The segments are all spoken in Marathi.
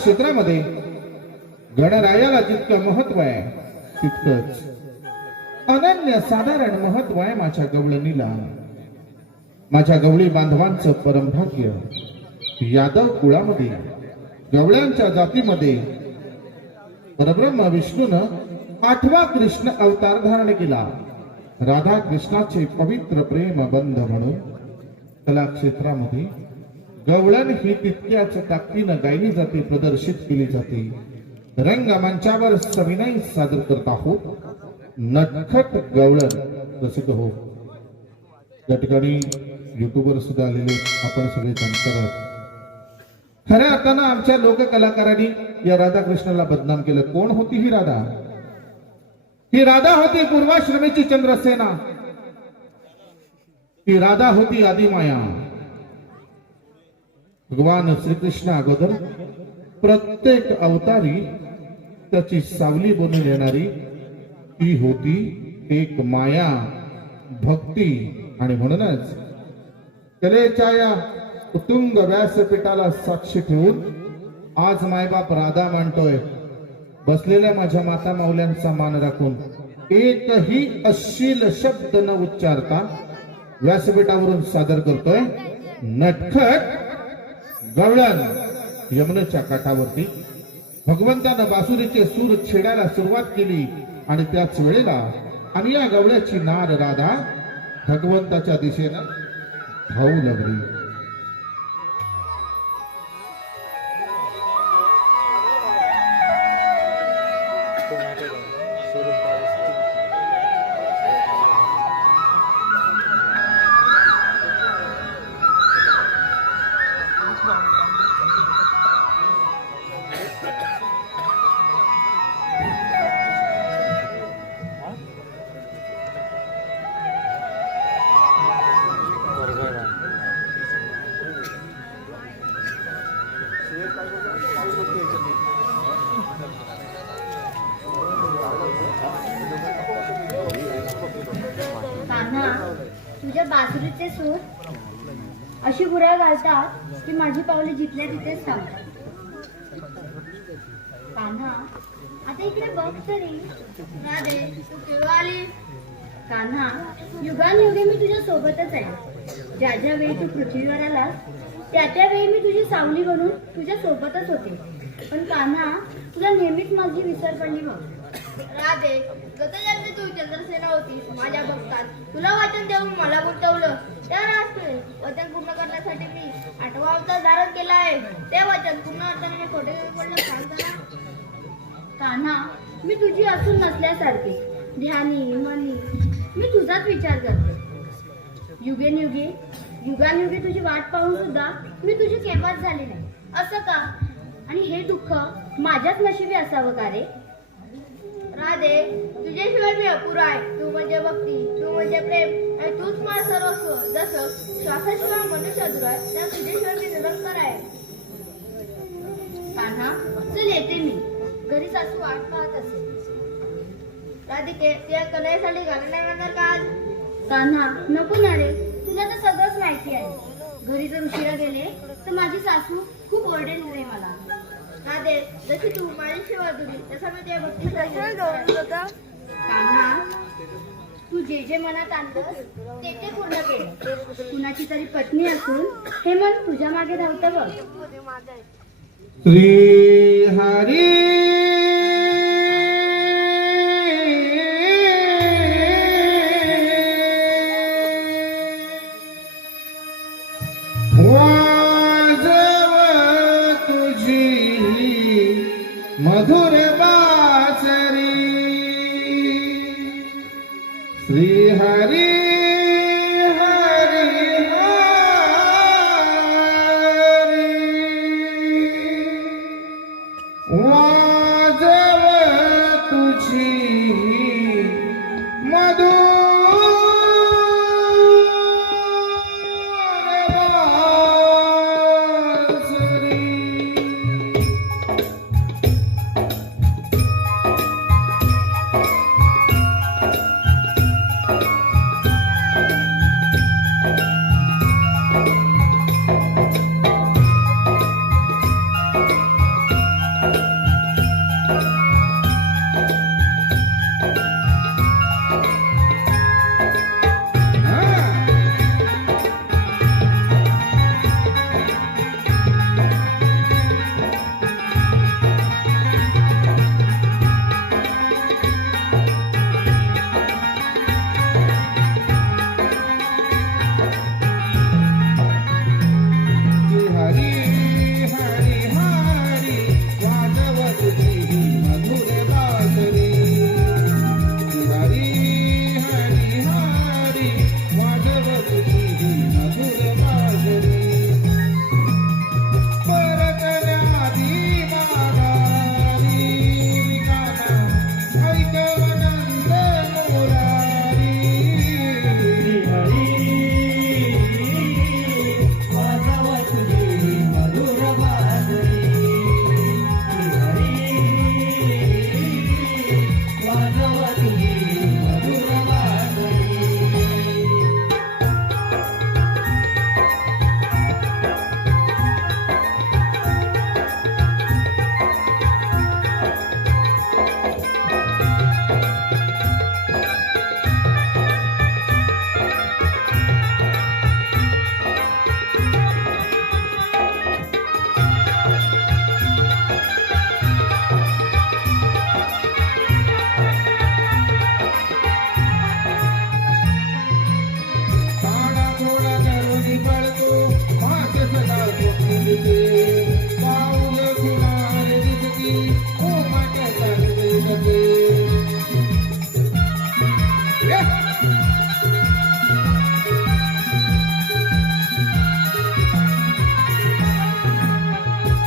क्षेत्रामध्ये गणरायाला जितकं महत्व आहे तितकंच अनन्य साधारण महत्व आहे माझ्या गवळणीला. माझ्या गवळी बांधवांचं परमभाग्य. यादव कुळामध्ये गवळ्यांच्या जातीमध्ये परब्रह्म विष्णूनं 8वा कृष्ण अवतार धारण केला. राधा कृष्णाचे पवित्र प्रेम बंध म्हणून कला क्षेत्रामध्ये गवळण ही तितक्याच ताकदीनं गायली जाते, प्रदर्शित केली जाते. रंगमंचावर सविनय सादर करत आहोत नटखट गवळण रसिक हो. या ठिकाणी युट्यूबवर सुद्धा आलेले आपण सगळे जाणकार आहोत. खऱ्या अर्थानं आमच्या लोक कलाकारांनी या राधाकृष्णाला बदनाम केलं. कोण होती ही राधा? ही राधा होती पूर्वाश्रमेची चंद्रसेना. ही राधा होती आदिमाया. भगवान श्रीकृष्ण अगोदर प्रत्येक अवतारी त्याची सावली बनून येणारी ती होती एक माया भक्ती. आणि म्हणूनच कलेच्या या उत्तुंग व्यासपीठाला साक्षी ठेवून आज मायबाप राधा मानतोय. बसलेल्या माझ्या माता माऊल्यांचा मान राखून एकही अश्लील शब्द न उच्चारता व्यासपीठावरून सादर करतोय नटखट गवळण. यमुनेच्या काठावरती भगवंतानं बासुरीचे सूर छेडायला सुरुवात केली आणि त्याच वेळेला आणि या गवळ्याची नार राधा भगवंताच्या दिशेनं धावू लागली. तुझ्या बासुरीचे सूर अशी गुराळ घालतात की माझी पावले जिथल्या तिथेच थांबतात. कान्हा आता इकडे बघ तरी. राधे तू केव्हा आली? कान्हा युगानुयुगे मी तुझ्या सोबतच आहे. ज्या ज्या वेळी तू पृथ्वीवर आलास त्या त्या वेळी मी तुझी सावली बनून तुझ्या सोबतच होते. पण कान्हा तुला नेहमीच माझी विसर पडली बघ. राधे गतजन्मी तू चंद्रसेना होतीस माझ्या भक्तात. तुला वचन देऊन मला गुंतवलं. त्या वचन पूर्ण करण्यासाठी मी 8वा अवतार धारण केला आहे. ते वचन पूर्ण अर्थाने मी खोटे पडलं सांगताना. कान्हा मी तुझी असून नसल्यासारखे ध्यानी मनी मी तुझाच विचार करते. युगानुयुगे तुझी वाट पाहून सुद्धा मी तुझी केव्हाच झाली नाही. असं का? आणि हे दुःख माझ्याच नशिबी असावं का रे? राधे तुझ्याशिवाय मी अपुरा आहे. तू म्हणजे भक्ती, तू म्हणजे प्रेम आणि तूच माझं सर्वस्व. जसं श्वासाशिवाय मनुष्य अधुरा आहे त्या तुझ्याशिवाय मी निरंतर आहे. कान्हा चल येते मी. घरी सासू वाट पाहत असेल. राधिके त्या कन्यासाठी घालून नाही म्हणणार का आज? कान्हा नको ना रे. तुला तर सगळंच माहिती आहे. घरी जर उशिरा गेले तर माझी सासू खूप ओरडेल रे मला. राधे जशी तू माझी सेवा तुझी तसा मी त्या भक्तीसाठी. कान्हा तू जे जे मनात आणतोस ते ते पूर्ण केलं. कुणाची तरी पत्नी असून हे मन तुझ्या मागे धावतं बघ. श्री हरी मधुर बासरी. श्री हरी हरी हरी वाजव तुझी मधुर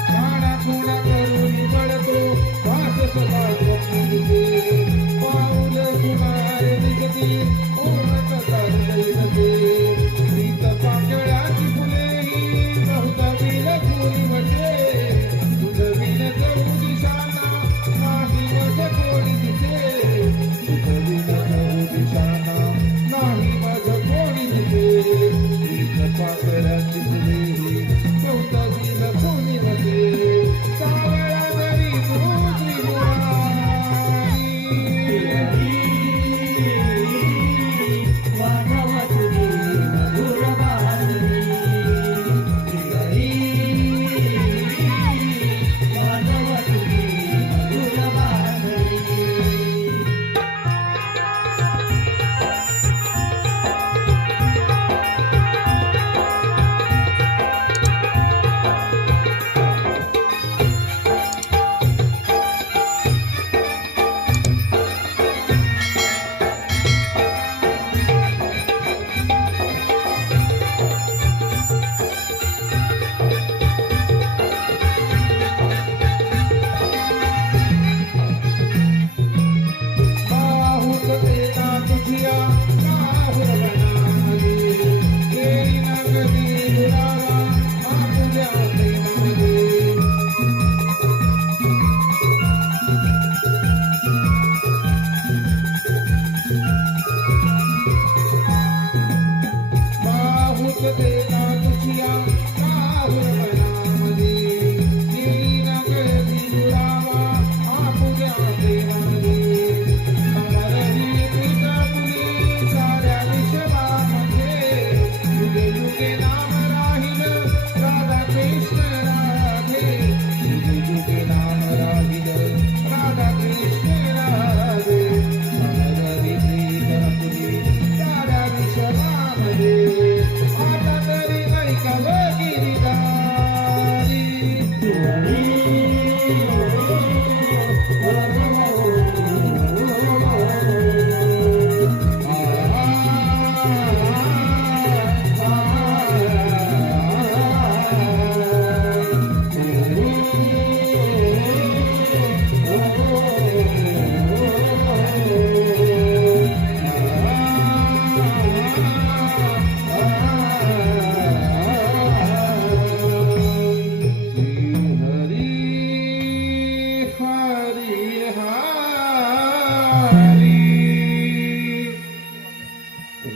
काना खुणा करून पडतो वास सदा स्वप्निके पाऊल सुमार दिसती पूर्ण दैवते प्रीत पाकळाची फुलेही बहुता बिल फुली वटे तुझविन करू दिशाना नाही मज कोणी दिसे तुझविन करू दिशाना नाही मज कोणी दिसे प्रीत पाकळाची फुलेही बहुता बिल फुली वटे सावळा जरी तू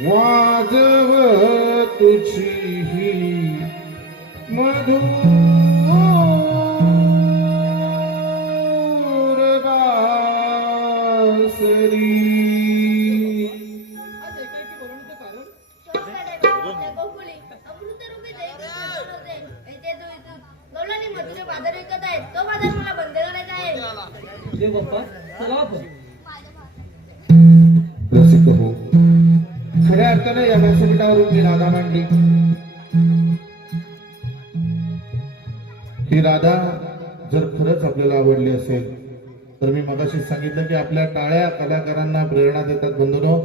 वाजव तुझी ही मधुर बासरी तो बाजार मला बंद करायचा आहे. रसिक हो, खऱ्या अर्थाने या व्यासपीठावरून मी राधा मांडली. ही राधा जर खरंच आपल्याला आवडली असेल तर मी मगाशी सांगितलं की आपल्या टाळ्या कलाकारांना प्रेरणा देतात. बंधूंनो,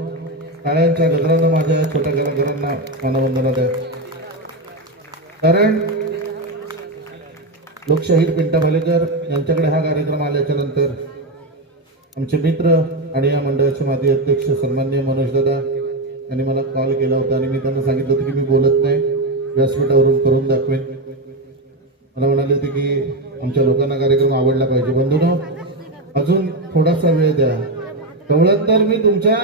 टाळ्यांच्या गजरानं माझ्या छोट्या कलाकारांना मानवंदना द्या. कारण लोकशाहीर पिंटा भालेकर यांच्याकडे हा कार्यक्रम आल्याच्या नंतर आमचे मित्र आणि या मंडळाचे माजी अध्यक्ष सन्माननीय मनोज दादा यांनी मला कॉल केला होता आणि मी त्यांना सांगितलं होतं की मी बोलत नाही, व्यासपीठावरून करून दाखवेन. मला म्हणाले होते की आमच्या लोकांना कार्यक्रम आवडला पाहिजे. बंधूंनो, अजून थोडासा वेळ द्या. गवळण तर मी तुमच्या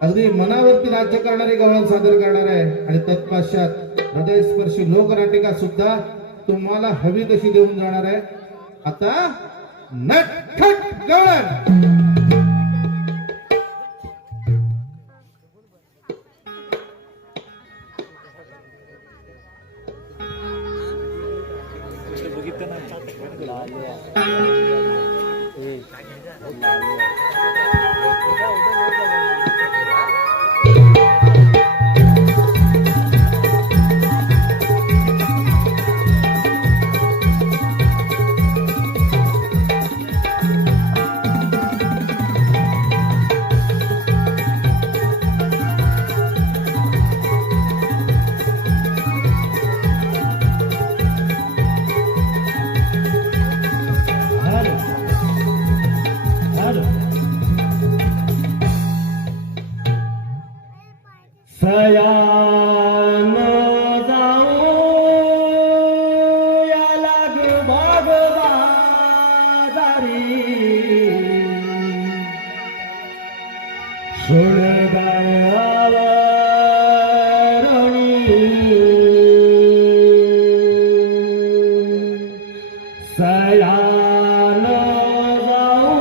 अगदी मनावरती राज्य करणारी गवळण सादर करणार आहे आणि तत्पश्चात हृदयस्पर्शी लोकनाटिका सुद्धा तुम्हाला हवी तशी देऊन जाणार आहे. आता नटखट गवळण. सयान जाऊ या लाग बाजारी सयान जाऊ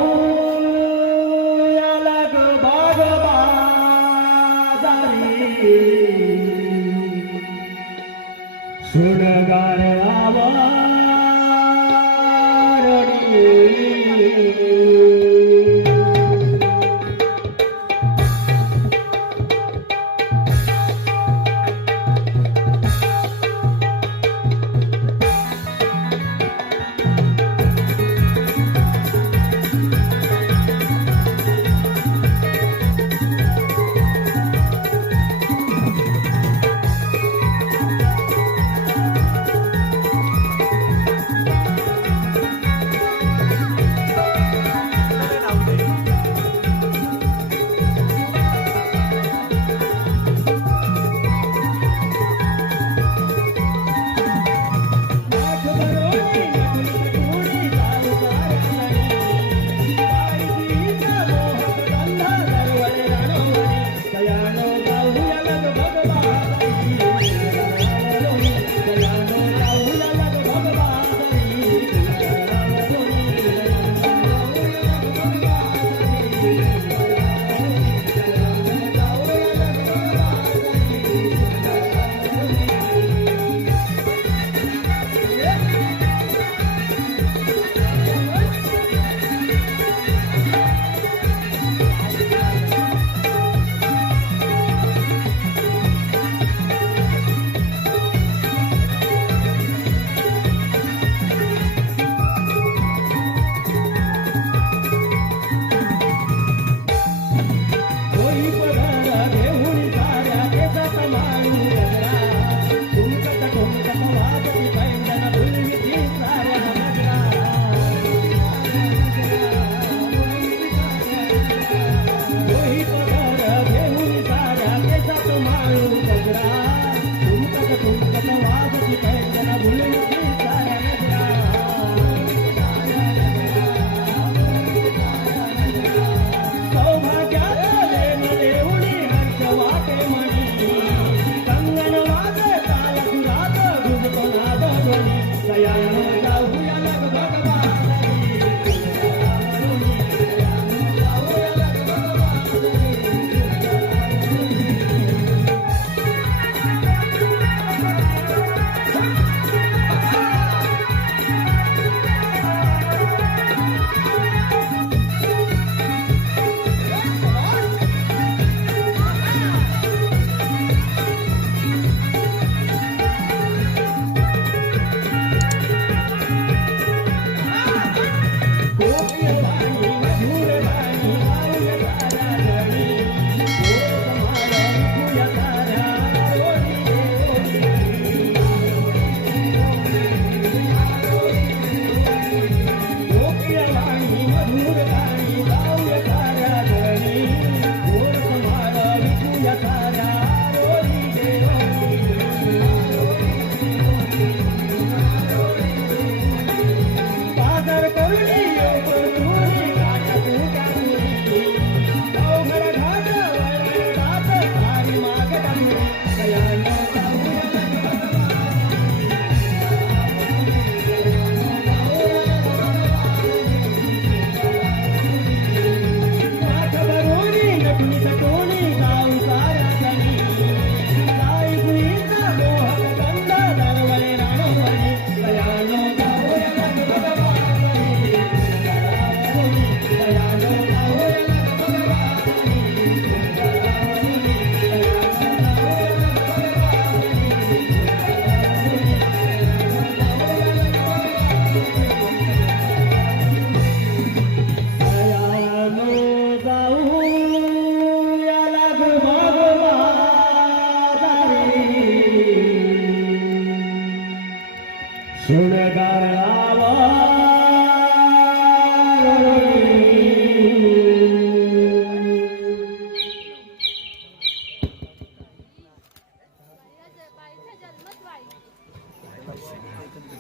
या लाग बाजारी सुनगाय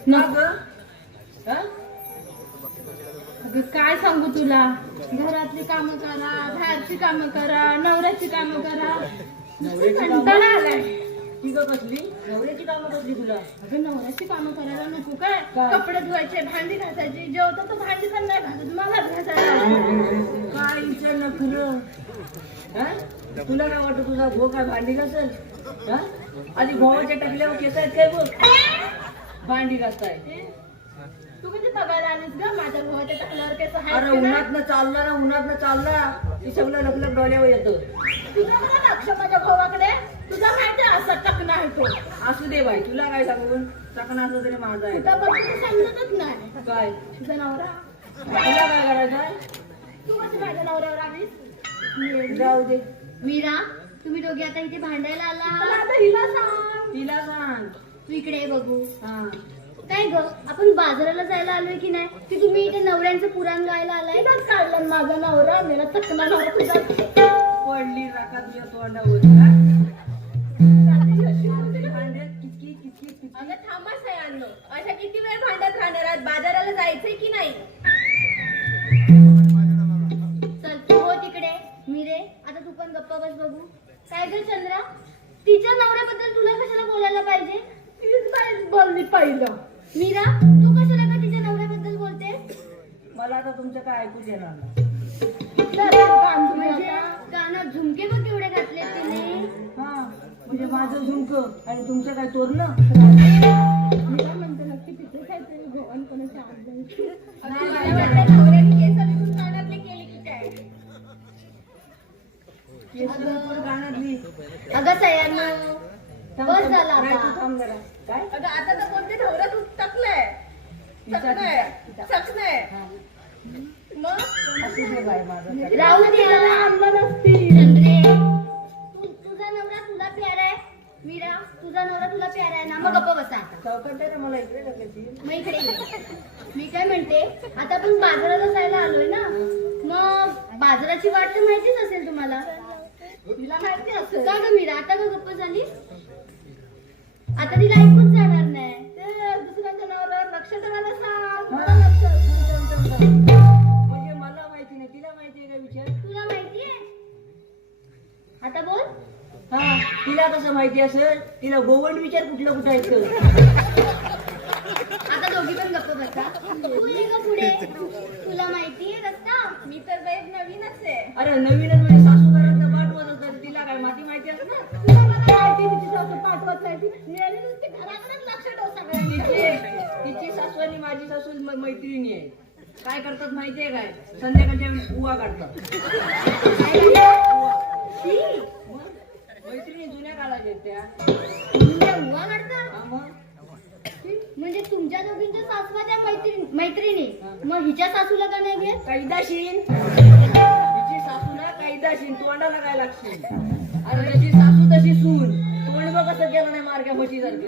अगं काय सांगू तुला, घरातली कामं करा, बाहेरची कामं करा, नवऱ्याची कामं करा, कंटाळा आलाय. नवऱ्याची कामं कसली तुला? अगं नवऱ्याची कामं करायला नको काय? कपडे धुवायचे, भांडी घासायची, जेवतो तर भांडी पण नाही घासत, मला घासायला. काय विचारलं खरं? तुला काय वाटतं तुझा भाऊ काय भांडी घासल? आधी भावाच्या टाकल्यावर केस आहेत काय बघ, भांडी घासताय. तू कधी बघायला आलीस ग माझ्या भावाच्या टाकल्यावर केस आहेत अरे की नाही? उन्हातनं चालला की सगळं लपलप डोल्यावर येतं. तुझा मला लक्ष माझ्या भावाकडे, तुझा माहिती आहे असा टकना आहे तो. असू दे बाई, तुला काय सांगू, चकना असं तरी माझा आहे. तुझा बघ तुला समजतच नाही. काय तुझा नवरा, तुला काय करायचं आहे? तू कशी माझ्या नवऱ्यावर आलीस? जाऊ दे, मीरा, तुम्ही दोघे आता इथे भांडायला मला आला? आता हिला सांग. तिला सांग. तू इकडे ये बघू. हा, काय ग, आपण बाजाराला जायला आलोय की नाही? की तुम्ही इथे नवऱ्यांचं पुराण गायला आलाय? इथंच काढलं माझा नवरा, मेला चकना नवरा तुझा. पडली राखा तुझ्या तोंडावर. हा? भांड्यात किचकिच किचकिच किचकिच. अगं थांबा सयांनो, अशा किती वेळ भांडत राहणार आहात? बाजाराला जायचंय की नाही? चल तू हो तिकडे. मीरे, आता तू पण गप्पा बस बघू. काय ग चंद्रा, तिच्या नवऱ्याबद्दल तुला कशाला बोलायला पाहिजे? तीच बाई बोलली पहिलं. मीरा, तू कशाला का तिच्या नवऱ्याबद्दल बोलते? मला आता तुमचं काय ऐकूच येणार नाही. म्हणजे कानात झुमके बघ केवढे घातले तिने. हा, म्हणजे माझं झुमकं आणि तुमचं काय तोरणं? मला म्हणते नक्की तिथे काहीतरी भगवान कोणाच्या आंब्याची. मला वाटतं नवऱ्याने केस विकून कानातले केले की काय? गाण्यातली. अगं सयांनो, बस झाला नाही, तू आता. थांब जरा. काय? अगं आता तर कोणते नवरा तू टाकलंय. चकनाय. मग असू दे बाई माझं. राहू दे त्याला आणलं नसती. चंद्रे, तुझा नवरा तुला प्यारा आहे. मीरा, तुझा नवरा तुला प्यारा आहे ना? मग गप्प बसा आता. चौकट आहे ना, मला इकडे टाकायची. मग इकडे ये. मी काय म्हणते, आता आपण बाजाराला जायला आलोय ना, मग बाजाराची वाट तर माहितीच असेल तुम्हाला. तिला माहिती असेल. का ग मीरा, आता का गप्प झाली? आता तिला ऐकून जाणार नाही. ते दुसऱ्याच्या नवऱ्यावर लक्ष ठेवायला सांग. हा, म्हणजे मला माहिती नाही, तिला माहिती आहे का विचार? तुला माहितीये? आता बोल. हा, तिला कसं माहिती असेल? तिला गोवंड विचार कुठलं कुठं ऐकतं. आता दोघी पण गप्प बसा. तू ये ग पुढे. तुला माहितीये रस्ता? मी तर बाई नवीनच आहे. अरे नवीनच म्हणजे सासू घरात पाठवत असतात, तिला काय माहिती असणार? तुला मला माहिती तिची सासू पाठवत नाही. ती नेहमी नुसती घराकडेच लक्ष ठेव सगळ्यांनी. तिची सासू आणि माझी सासू मैत्रिणी आहे. काय करतात माहितीये काय? संध्याकाळच्या उवा काढतात. मैत्रिणी जुन्या काळाच्या आहेत त्या. तुमच्या हुआ काढता? हा मग. म्हणजे तुमच्या दोघींच्या सासवा त्या मैत्रिणी. मग हिच्या सासूला का नाही घेत? कैदाशीन. तिची सासू ना कैदाशीन, तोंडाला काय लागशील. अरे त्याची सासू तशी सून, तोंड बघ कसं केलं नाही मार्ग्या म्हशी सारखे.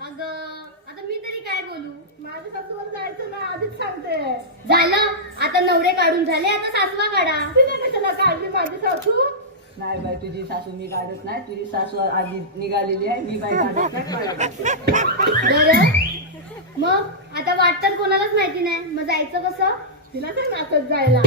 अगं, आता मी तरी काय बोलू? माझ्या सासूवर जायचं ना, आधीच सांगते. झालं, आता नवरे काढून झाले, आता सासवा काढा. तिने कशाला काढली माझी सासू? नाही बाई, तुझी सासू मी काढत नाही. तुझी सासू आधी निघालेली आहे, मी बाई काढत नाही. बरं, मग आता वाट तर कोणालाच माहिती नाही, मग जायचं कसं? तिला तर नाचत जायला.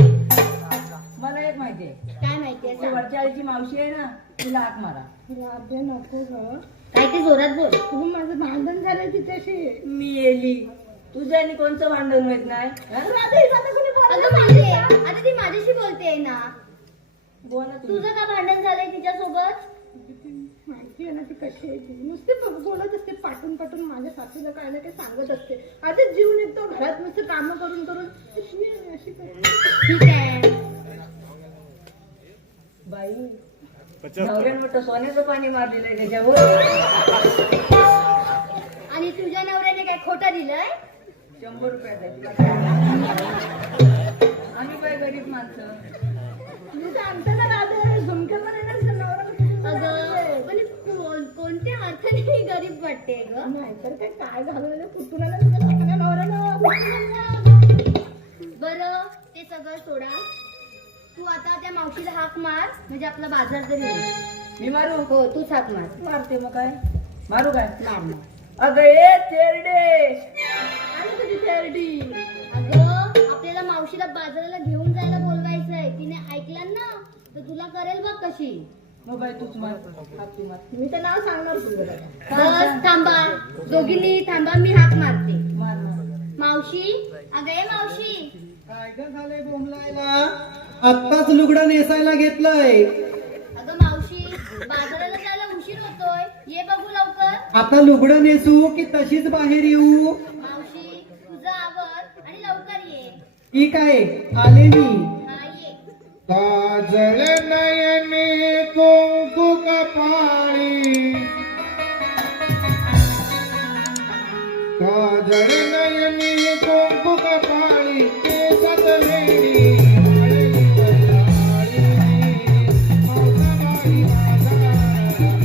मला एक माहिती आहे, काय माहितीये ती सांग. वरच्या आईची मावशी आहे ना, तिला हाक मारा. राधे नको ग. काय ते जोरात बोल. तू माझं भांडण झालं तिच्याशी. मी येली, तुझं आणि कोणचं भांडण होत नाही. हं? राधे हिला तर कोणी बोललं अगं म्हणजे आता ती माझ्याशी बोलतेय ना. बोला तुम्ही. तुझं का भांडण झालंय तिच्यासोबत? माहिती आहे ना ती कशी आहे ती. नुसते बोलत असते, पाठून पाठून माझ्या सासूला काय ना काय सांगत असते. आधीच जीव निघतो घरात, नुसते काम करून करून. अशी करते. ठीक आहे. बाई नवऱ्यानं म्हटलं सोन्याचं पाणी मारलेलं आहे त्याच्यावर. आणि तुझ्या नवऱ्याने काय खोटं दिलंय? 100 रुपयाचा. आम्ही काय गरीब माणसं. मी सांगते ना राधे, झुमके पण येणार नवरा. अगं पण कोणत्या अर्थाने गरीब वाटते ग? नाहीतर काय झालं कुटुंबाला सगळ्या नवऱ्यानं. बरं, ते सगळं सोडा. तू आता त्या मावशीला हाक मार, म्हणजे आपला बाजार तरी होईल. मी मारू? हो, तूच हाक मार. मारते मग काय. मारू काय मार मार. अगं ए तेरडे आणि तुझी थेरडी अगं आपल्याला मावशीला बाजाराला घेऊन जायला बोलवायचंय. तिने ऐकलं ना तर तुला करेल बघ कशी. मग बाई तूच मार हात तू मार मी तर नाव सांगणार तुझं बस थांबा, दोघींनी थांबा, मी हाक मारते. मार मार मावशी, अगं ए मावशी. काय ग झालंय बोंबलायला? आत्ताच लुगडं नेसायला घेतलंय. अगं मावशी, बाजाराला जायला उशीर होतोय, ये बघू लवकर. आता लुगडं नेसू की तशीच बाहेर येऊ? मावशी, तुझं आवर आणि लवकर ये. ठीक आहे, आले मी. हा ये. काजळ नयनी कुंकू कपाळी, काजळ नयनी कुंकू कपाळी, केसात वेणी वाळली वसाळी, मावसाबाई माझा वसाळी, मावसाबाई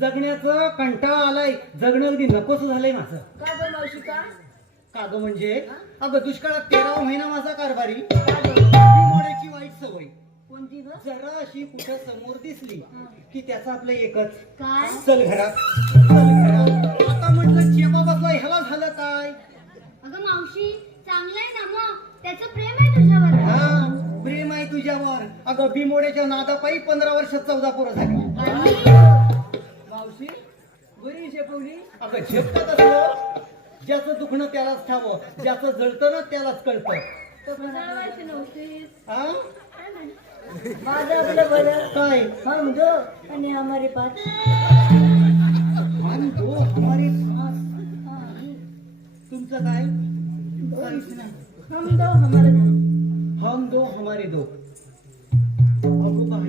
जगण्याचं कंटाळा आलाय. जगणं अगदी नकोस झालंय माझं. का गं मावशी का का ग म्हणजे? अगं दुष्काळात 13 महिना माझा कारभारी. मोड्याची वाईट सवय. कोणती ग जरा अशी कुठं समोर दिसली की त्याचं आपलं एकच, काय? चल घरात, चल घरात. आता म्हटलं चेपा बसला, ह्याला झालं काय? अगं मावशी, चांगलंय ना मग, त्याचं प्रेम आहे तुझ्यावर. हा, प्रेम आहे तुझ्यावर. अगं बिमोड्याच्या नादापायी 15 वर्षात 14 पोरं झाली. मावशी बरी शेपवली. अगं झेपतात असलं, ज्याचं दुखणं त्यालाच ठावं, ज्याचं जळतं ना त्यालाच कळतं. जळवायची नव्हतीस. हा माझं आपलं बरं काय? हम दो आणि हमारे पास. हम दो हमारे पास. तुमचं काय? काहीच नाही. हम दो हमारे दो. हम दो हमारे दो. अगो बाई,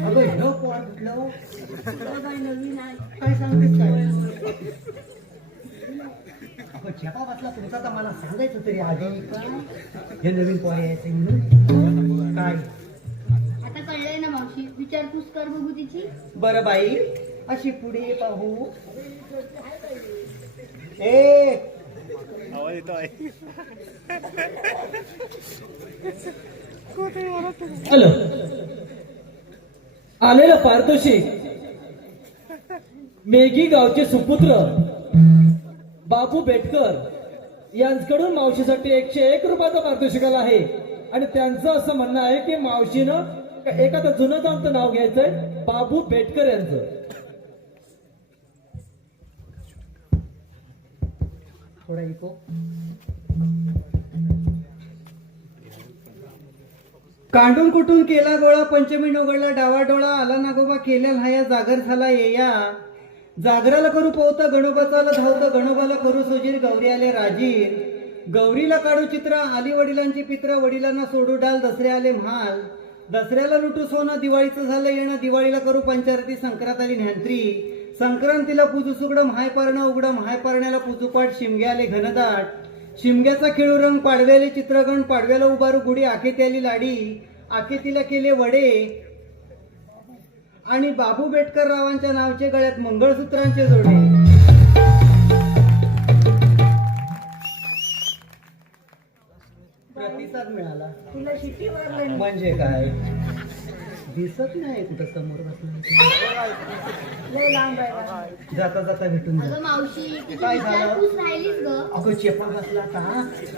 अगं ह्यो पोळा कुठलं? नवीन आहे. काय सांगतेस काय? अगं झेपा बसला तुमचा तर मला सांगायचं तरी आधी. हे नवीन पोळा यायचं म्हणून. काय? आता कळलंय ना मावशी, विचारपूस कर बघू तिची. बरं बाई, अशी पुढे पाहू. ए हॅलो, आलेलं पारितोषिक मेघी गावचे सुपुत्र बाबू बेटकर यांच्याकडून मावशीसाठी 101 रुपयाचं पारितोषिक आलं आहे. आणि त्यांचं असं म्हणणं आहे की मावशीनं एखादं जुनं आमचं नाव घ्यायचंय, बाबू बेटकर यांचं. थोडा इको. कांडून कुठून केला गोळा, पंचमी नोगडला डावा डोळा, आला नागोबा केल्या हाया, जागर झाला येया. जागराला करू पोहतं गणोबाचाला धावतं, गणोबाला करू सोजीर, गौरी आले राजीर. गौरीला काढू चित्र, आली वडिलांची पित्र, वडिलांना सोडू डाल, दसरे आले म्हाल, दसऱ्याला लुटू सोनं, दिवाळीचं झालं येणं, दिवाळीला करू पंचारती, संक्रांत आली न्हॅंत्री, संक्रांतीला पूजू सुगडं, म्हाय पारणं उघडं, म्हाय पारण्याला पूजू पाठ, शिमग्या आले घनदाट, शिमग्याचा खेळू रंग, पाडव्याले चित्रगण, पाडव्याला उभारू गुढी, आखेती आली लाडी, आखेतीला केले वडे, आणि बाबू बेटकर रावांच्या नावचे गळ्यात मंगळसूत्रांचे जोडे. प्रतिसाद मिळाला. तुला शिट्टी मारलं म्हणजे काय दिसत नाही कुठं समोर बसलं. लय लांब आहे बा. जाता जाता भेटून जा. अगं मावशी तुझी काय झालं? विचारपूस राहिलीच ग. अगं चेपा बसला का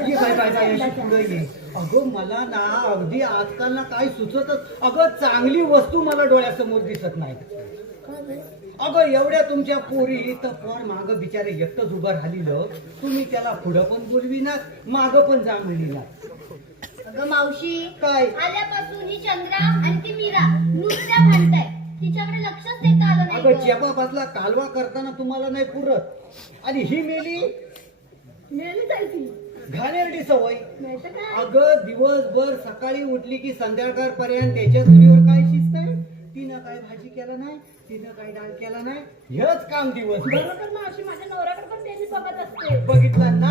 ये बाय बाय बाय अशी पुढे ये. अगं मला ना अगदी आजकाल ना काय सुचतच. अगं चांगली वस्तू मला डोळ्यासमोर दिसत नाही. अगं एवढ्या तुमच्या पोरी तर पोर माग बिचारे एकटंच उभं राहिलं. तुम्ही त्याला पुढं पण बोलविनात माग पण जा मिळणार. अगं मावशी काय? आल्यापासून ही चंद्रा आणि ती मीरा नुसत्या भांडताय. तिच्याकडे लक्षच देता आलं नाही अगं ग. चेपा बसला कालवा करताना तुम्हाला नाही पुरत आणि ही मेली मेली जायची घाणेरडी सवय. नाही तर काय. अगं दिवसभर सकाळी उठली की संध्याकाळपर्यंत त्याच्या चुलीवर काय शिस्त आहे. तिनं काय भाजी केला नाही, तिनं काय डाळ केला नाही, हेच काम दिवसभर. बरोबर मावशी माझ्या नवऱ्याकडे पण त्यांनी बघत असते. बघितलं ना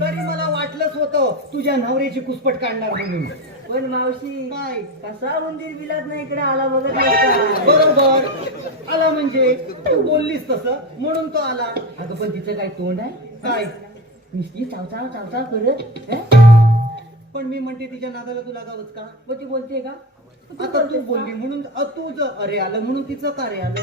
तरी मला वाटलंच होतं तुझ्या नवऱ्याची कुसपट काढणार म्हणून. पण मावशी काय कसा उंदीर बिलात नाही इकडे आला बघत नसता. बरोबर आला म्हणजे तू बोललीस तसं म्हणून तो आला. अगं पण तिचं काय तोंड आहे काय नुसती चावचाव चावचाव करत हे? पण मी म्हणते तिच्या नादाला तुला गावच का. मग ती बोलते का आता तू बोलली म्हणून तुझं अरे आलं म्हणून तिचं का रे आलं.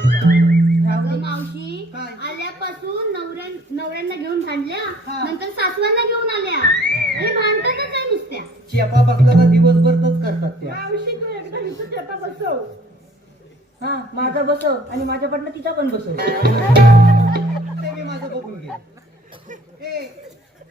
अगं मावशी काय? आल्यापासून नवऱ्यांना घेऊन भांडल्या, हा. नंतर सासवांना घेऊन आल्या आणि भांडतातच आहे नुसत्या. चेपा बसला दिवसभर तच करतात त्या. मावशी तू एकदा हिचं चेपा बसव. हा माझा बसव आणि माझ्या पटलं तिचा पण बसव. ते मी माझं बघून घे.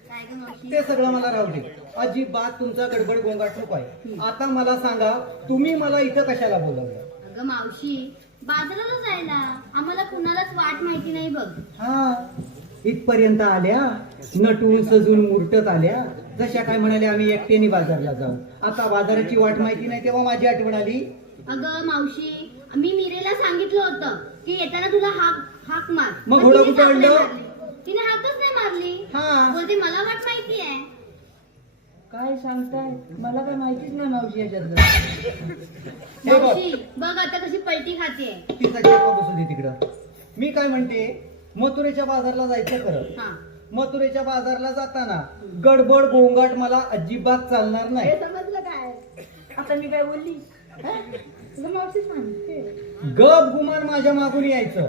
काय ग मावशी? ते सगळं मला राहू दे. अजिबात तुमचा गडबड गोंगाट नको आहे. आता मला सांगा तुम्ही मला इथं कशाला बोलवलं. अगं मावशी बाजाराला जायला आम्हाला कुणालाच वाट माहिती नाही बघ. हा इथपर्यंत आल्या नटून सजून मुरटत आल्या जशा काय म्हणाल्या आम्ही एकट्याने बाजारला जाऊ. आता बाजाराची वाट माहिती नाही तेव्हा माझी आठवण आली. अगं मावशी मी मीरेला सांगितलं होतं की येताना तुला हाक मार. मग पण घोडं तिने कुठं हाक नाही आणलं? मारली. तिने हाकच नाही मारली. हा. बोलते मला वाट माहिती आहे. काय सांगताय मला काय माहितीच नाही मावशी याच्यातलं. हे बघ मावशी बघ आता कशी पलटी खाते. तिचा चेपा बसू दे तिकडं. मी काय म्हणते मथुरेच्या बाजारला जायचं खरं. हा मथुरेच्या बाजारला जाताना गडबड गोंगाट मला अजिबात चालणार नाही. हे समजलं काय. आता मी काय बोलली तुला मावशी सांगते. गप गुमान माझ्या मागून यायचं.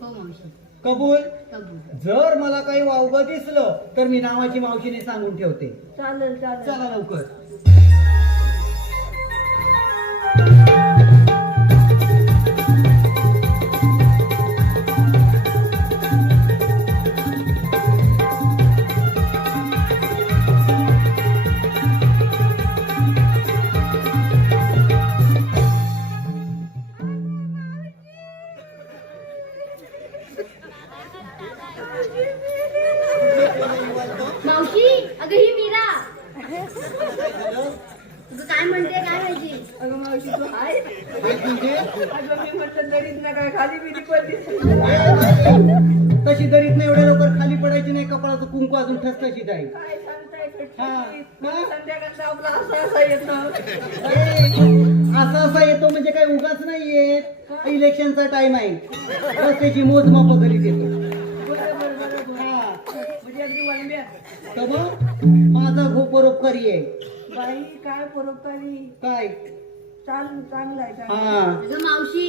हो मावशी कबूल. कबूल. जर मला काही वावगं दिसलं तर मी नावाची मावशीने सांगून ठेवते. चालेल चालेल. चला लवकर. मावशी अगं ही मीरा. तुझं काय म्हणते काय माहिती. अगं मावशी तू आहे. म्हणजे अगं मी म्हटलं दरीत ना काय खाली बिली पडली. तशी दरीत नाही एवढ्या लवकर खाली पडायची नाही. कपाळाचं कुंकू अजून ठसठशीत आहे. काय सांगताय हा. संध्याकाळचा आपला असा असा येतो. असा असा येतो म्हणजे काय उगाच नाही येत. इलेक्शनचा टाइम आहे. रस्त्याची मोजमाप करीत येतो. बरोबर बरोबर. म्हणजे अगदी वळंब्या. तर मग माझा खूप परोपकारी आहे. बाई काय परोपकारी. काय चांगला आहे चांगलं. हा अगं मावशी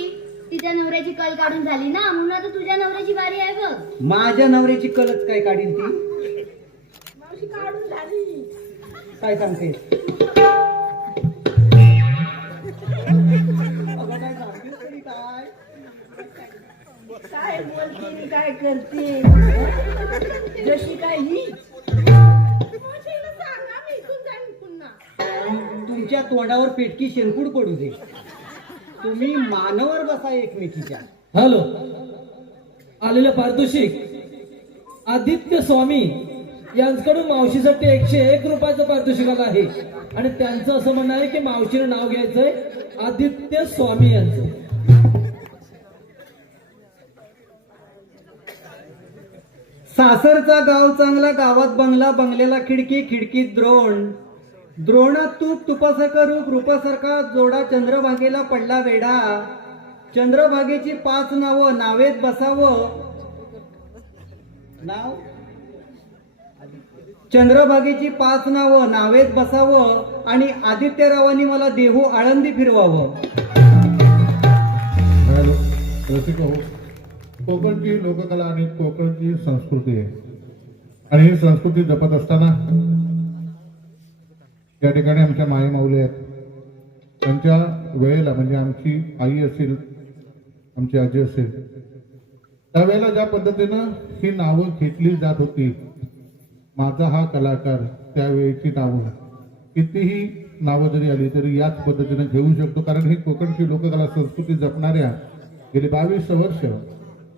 तिच्या नवऱ्याची कल काढून झाली ना म्हणून आता तुझ्या नवऱ्याची बारी आहे बघ. माझ्या नवऱ्याची कलच काय काढील ती. मावशी काढून झाली. काय सांगते काय सांगते तरी काय. काय बोलते मी काय करते जशी काय ही. मावशीला सांगा मी इथून जाईन पुन्हा. तुमच्या तोंडावर पेटकी शेणकूड पडू दे. तुम्ही मानवर बसा एकमेकीच्या. हॅलो आलेलं पारितोषिक आदित्य स्वामी यांच्याकडून मावशीसाठी 101 रुपयाचं पारितोषिक आलं आहे आणि त्यांचं असं म्हणणं आहे की मावशीनं नाव घ्यायचंय आदित्य स्वामी यांचं. सासरचा गाव चांगला, गावात बंगला, बंगल्याला खिडकी, खिडकीत द्रोण, द्रोणात तूप, तुपासारखा रूप, रूपासारखा जोडा, चंद्रभागेला पडला वेडा, चंद्रभागेची 5 नावं, नावेत बसावं नाव, चंद्रभागेची 5 नावं, नावेत बसावं आणि आदित्यरावांनी मला देहू आळंदी फिरवावं. रसिक हो, कोकणची लोककला आणि कोकणची संस्कृती आहे आणि ही संस्कृती जपत असताना या ठिकाणी आमच्या माई माऊली आहेत. त्यांच्या वेळेला म्हणजे आमची आई असेल, आमची आजी असेल, त्यावेळेला ज्या पद्धतीनं ही नावं घेतली जात होती, माझा हा कलाकार, त्यावेळेची नावं कितीही नावं जरी आली तरी याच पद्धतीनं घेऊ शकतो. कारण ही कोकणची लोककला संस्कृती जपणाऱ्या गेली 22 वर्ष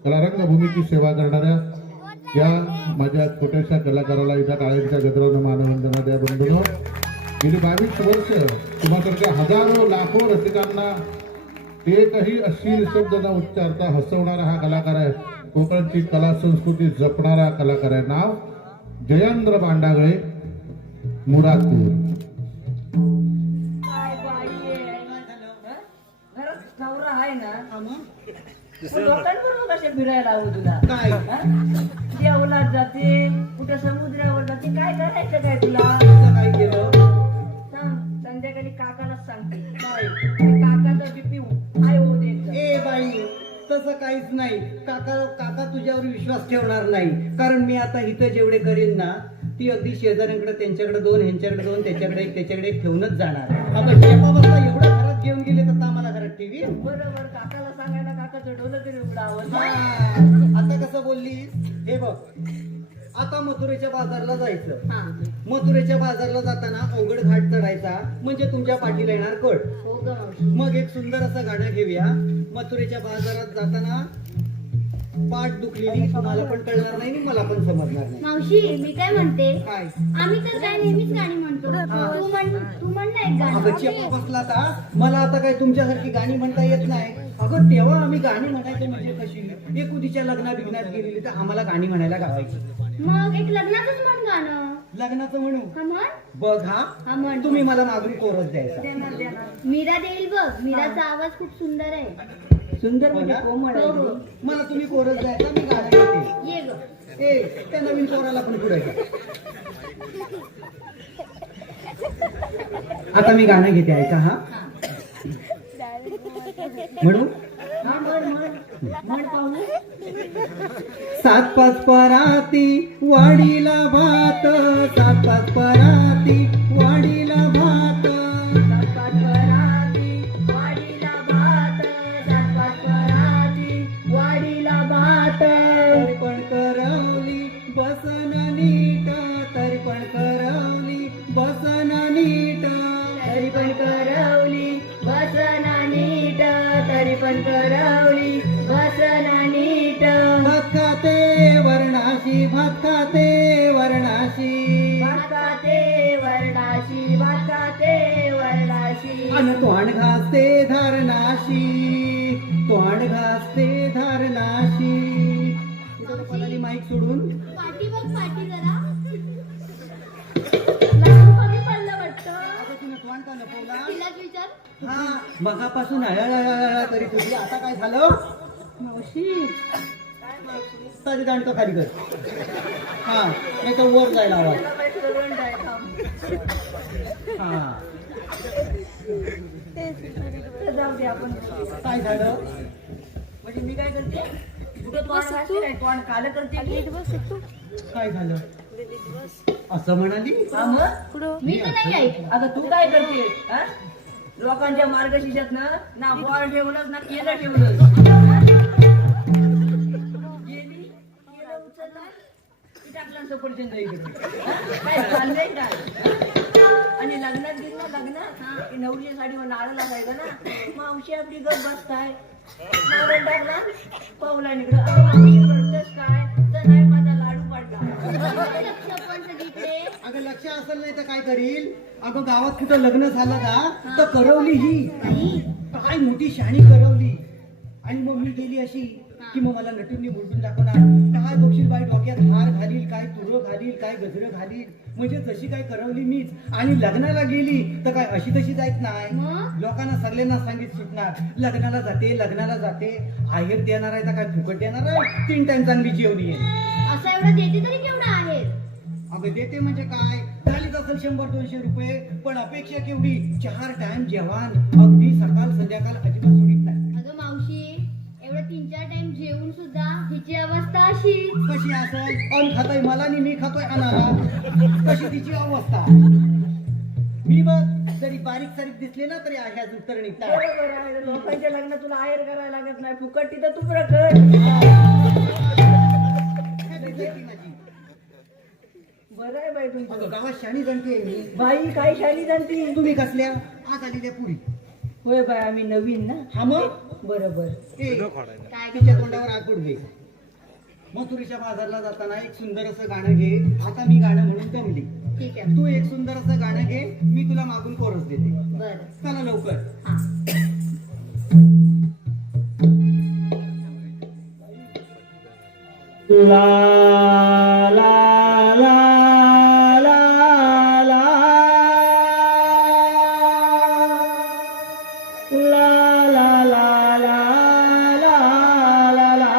कलारंगभूमीची सेवा करणाऱ्या या माझ्या छोट्याशा कलाकाराला इथं टाळ्यांच्या गजरानं मानवंदना द्या. बंधूंनो, गेली 22 वर्ष तुम्हासारख्या हजारो लाखो रसिकांना एकही अश्लील शब्द न उच्चारता हसवणारा हा कलाकार आहे. कोकणची कला संस्कृती जपणारा कलाकार आहे. नाव जयेंद्र बांडागळे, मुरादपूर. काय बाई आहे? हं? घरात नवरा आहे ना, मग लोकांबरोबर कसे फिरायला हवं तुला? काय? हं? देवलात जाते, कुठे समुद्रावर जाते, काय करायचं काय तुला? असं काय केलं? सांग, संध्याकाळी काकालाच सांगते काय काकाचा बीपी हाय होऊ द्यायचा. ए बाई, तसं काहीच नाही. काका तुझ्यावर विश्वास ठेवणार नाही. कारण मी आता इथं जेवढे करेन ना, ती अगदी शेजाऱ्यांकडे, त्यांच्याकडे 2, ह्यांच्याकडे 2, त्याच्याकडे 1, त्याच्याकडे 1 ठेवूनच जाणार. आता शेपाबसला एवढं घरात घेऊन गेले तर आम्हाला घरात टीव्ही. बरोबर, काकाला सांगायला काकाचं डोलं तरी उघडावं. आता कसं बोललीस? हे बघ, आता मथुरेच्या बाजारला जायचं. हा. मथुरेच्या बाजारला जाताना अवघड घाट चढायचा, म्हणजे तुमच्या पाठीला येणार कट. हो ग मावशी. मग एक सुंदर असं गाणं घेऊया. मथुरेच्या बाजारात जाताना पाठ दुखलेली तुम्हाला पण कळणार नाही आणि मला पण समजणार नाही. मावशी, मी काय म्हणते, काय? आम्ही तर काय नेहमीच गाणी म्हणतो. तू म्हण ना एक अगं गाणं. चेपा बसला का? मला आता काय तुमच्यासारखी गाणी म्हणता येत नाही. अगं तेव्हा आम्ही गाणी म्हणायचो म्हणजे कशी, एकुदीच्या लग्ना बिग्नात गेलेली तर आम्हाला गाणी म्हणायला गावायची. मग एक लग्नाचंच म्हण गाणं. लग्नाचं म्हणू? हा म्हण. बघ हा, हा म्हण. तुम्ही मला मागून कोरस द्यायचा. देणार, देणार. मीरा देईल बघ. मीराचा आवाज खूप सुंदर आहे. सुंदर म्हणजे हो ना? कोमळ आहे. हो, हो. मला तुम्ही कोरस द्यायचा, मी गाणं घेते. ये ग. ए, त्या नवीन पोराला पण पुढे घ्या. आता मी गाणं घेते, ऐका हा. म्हणू? हा, म्हण पाहू. 7-5 पराती वाडीला भात, 7-5 पराती वाडीला भात, 7-5 पराती वाडीला भात, 7-5 पराती वाडीला भात. तर्पण करवली बसन नीट, तर्पण करवली बसन नीट, तरी पण करवली बसना नीट, तरी पण करवली बसना नीट. भात खाते वर्णाशी, भात खाते वर्णाशी, भात खाते वर्णाशी, भात खाते वर्णाशी. अन तोंड घासते धारणाशी, तोंड घासते धारणाशी. कुठं पळाली माईक सोडून? पाठी बघ, पाठी जरा. लाडू कमी पडलं वाटतं. अगं तिनं तोंड का लपवला? तिलाच विचार. हा, मगापासून हळहळहळ करीत होती, आता काय झालं? मावशी, साधी दांडतो खाली कर. हा, नाही तर वर जायला आवाज. तुला बाई तुला दोन डाय थांब. हा, तर जाऊ दे आपण. काय झालं? म्हणजे मी काय करते, कुठं तोंड घासते नाही, तोंड कालं करते की. काय झालं? असं म्हणाली? हा मग? मी तर नाही ऐकलं. आता तू काय करते? हा? लोकांच्या मार्गशीर्षात ना फळ ठेवलं ना केलं ठेवलं. गेली, केलं उचललं, की टाकलं सफरचंद इकडे. काय चाललंय काय? आणि लग्नात गेलं ना, लग्नात की नवरी साडीवर नारळ लागायचं ना, मावशी आपली गप बसताय, नारळ टाकला पावला निघलं. मावशी करतेस काय? तर नाही, माझा लाडू पाडला. लक्ष पण अगं लक्ष असेल नाही तर काय करील? अगं गावात कुठं लग्न झालं का तर करवली ही काय मोठी शाणी करवली. आणि मग मी गेली अशी की मग मला नटून बोलून दाखवणार. काय बघशील बाई, डोक्यात हार घालील, काय तुरं घालील, काय गजरं घालील, म्हणजे जशी काय करवली मीच. आणि लग्नाला गेली तर काय अशी तशी जायत नाही. मग? लोकांना सगळ्यांना सांगित सुटणार लग्नाला जाते. आहेर देणार आहे तर काय फुकट देणार आहे? 3 टाइम चांगली जेवणी आहे. असं एवढं देते तरी केवढं आहे? अगं देते म्हणजे काय, झालीच असेल 100-200 रुपये, पण अपेक्षा केवढी? 4 टाइम जेवण, अगदी सकाळ संध्याकाळ अजिबात सोडित नाही. अगं मावशी, एवढं 3-4 टाइम जेवून सुद्धा हिची अवस्था अशी. कशी असेल? अन खातोय मला आणि मी खातोय अनाला, कशी तिची अवस्था. मी बघ जरी बारीक सारीक दिसले ना तरी ह्या उत्तर निघतात. बरोबर आहे. लोकांच्या लग्नात तुला आहेर करायला लागत नाही, फुकट तिथं तू प्रखर. बरं आहे बाई तुमचं. अगं गावात शाणी जाणते मी. बाई काय शाली जाणती. तुम्ही कसल्या? आज आलेल्या पुरी. होय बाई, आम्ही नवीन ना. हा मग बरोबर. ए, काय तिच्या तोंडावर आगुड घे. मथुरीच्या बाजारला जाताना एक सुंदर असं गाणं घे. आता मी गाणं म्हणून जमली, ठीक आहे. तू एक सुंदर असं गाणं घे, मी तुला मागून कोरस देते. बरं. चला लवकर. हा. ला ला ला ला ला ला ला ला ला ला ला ला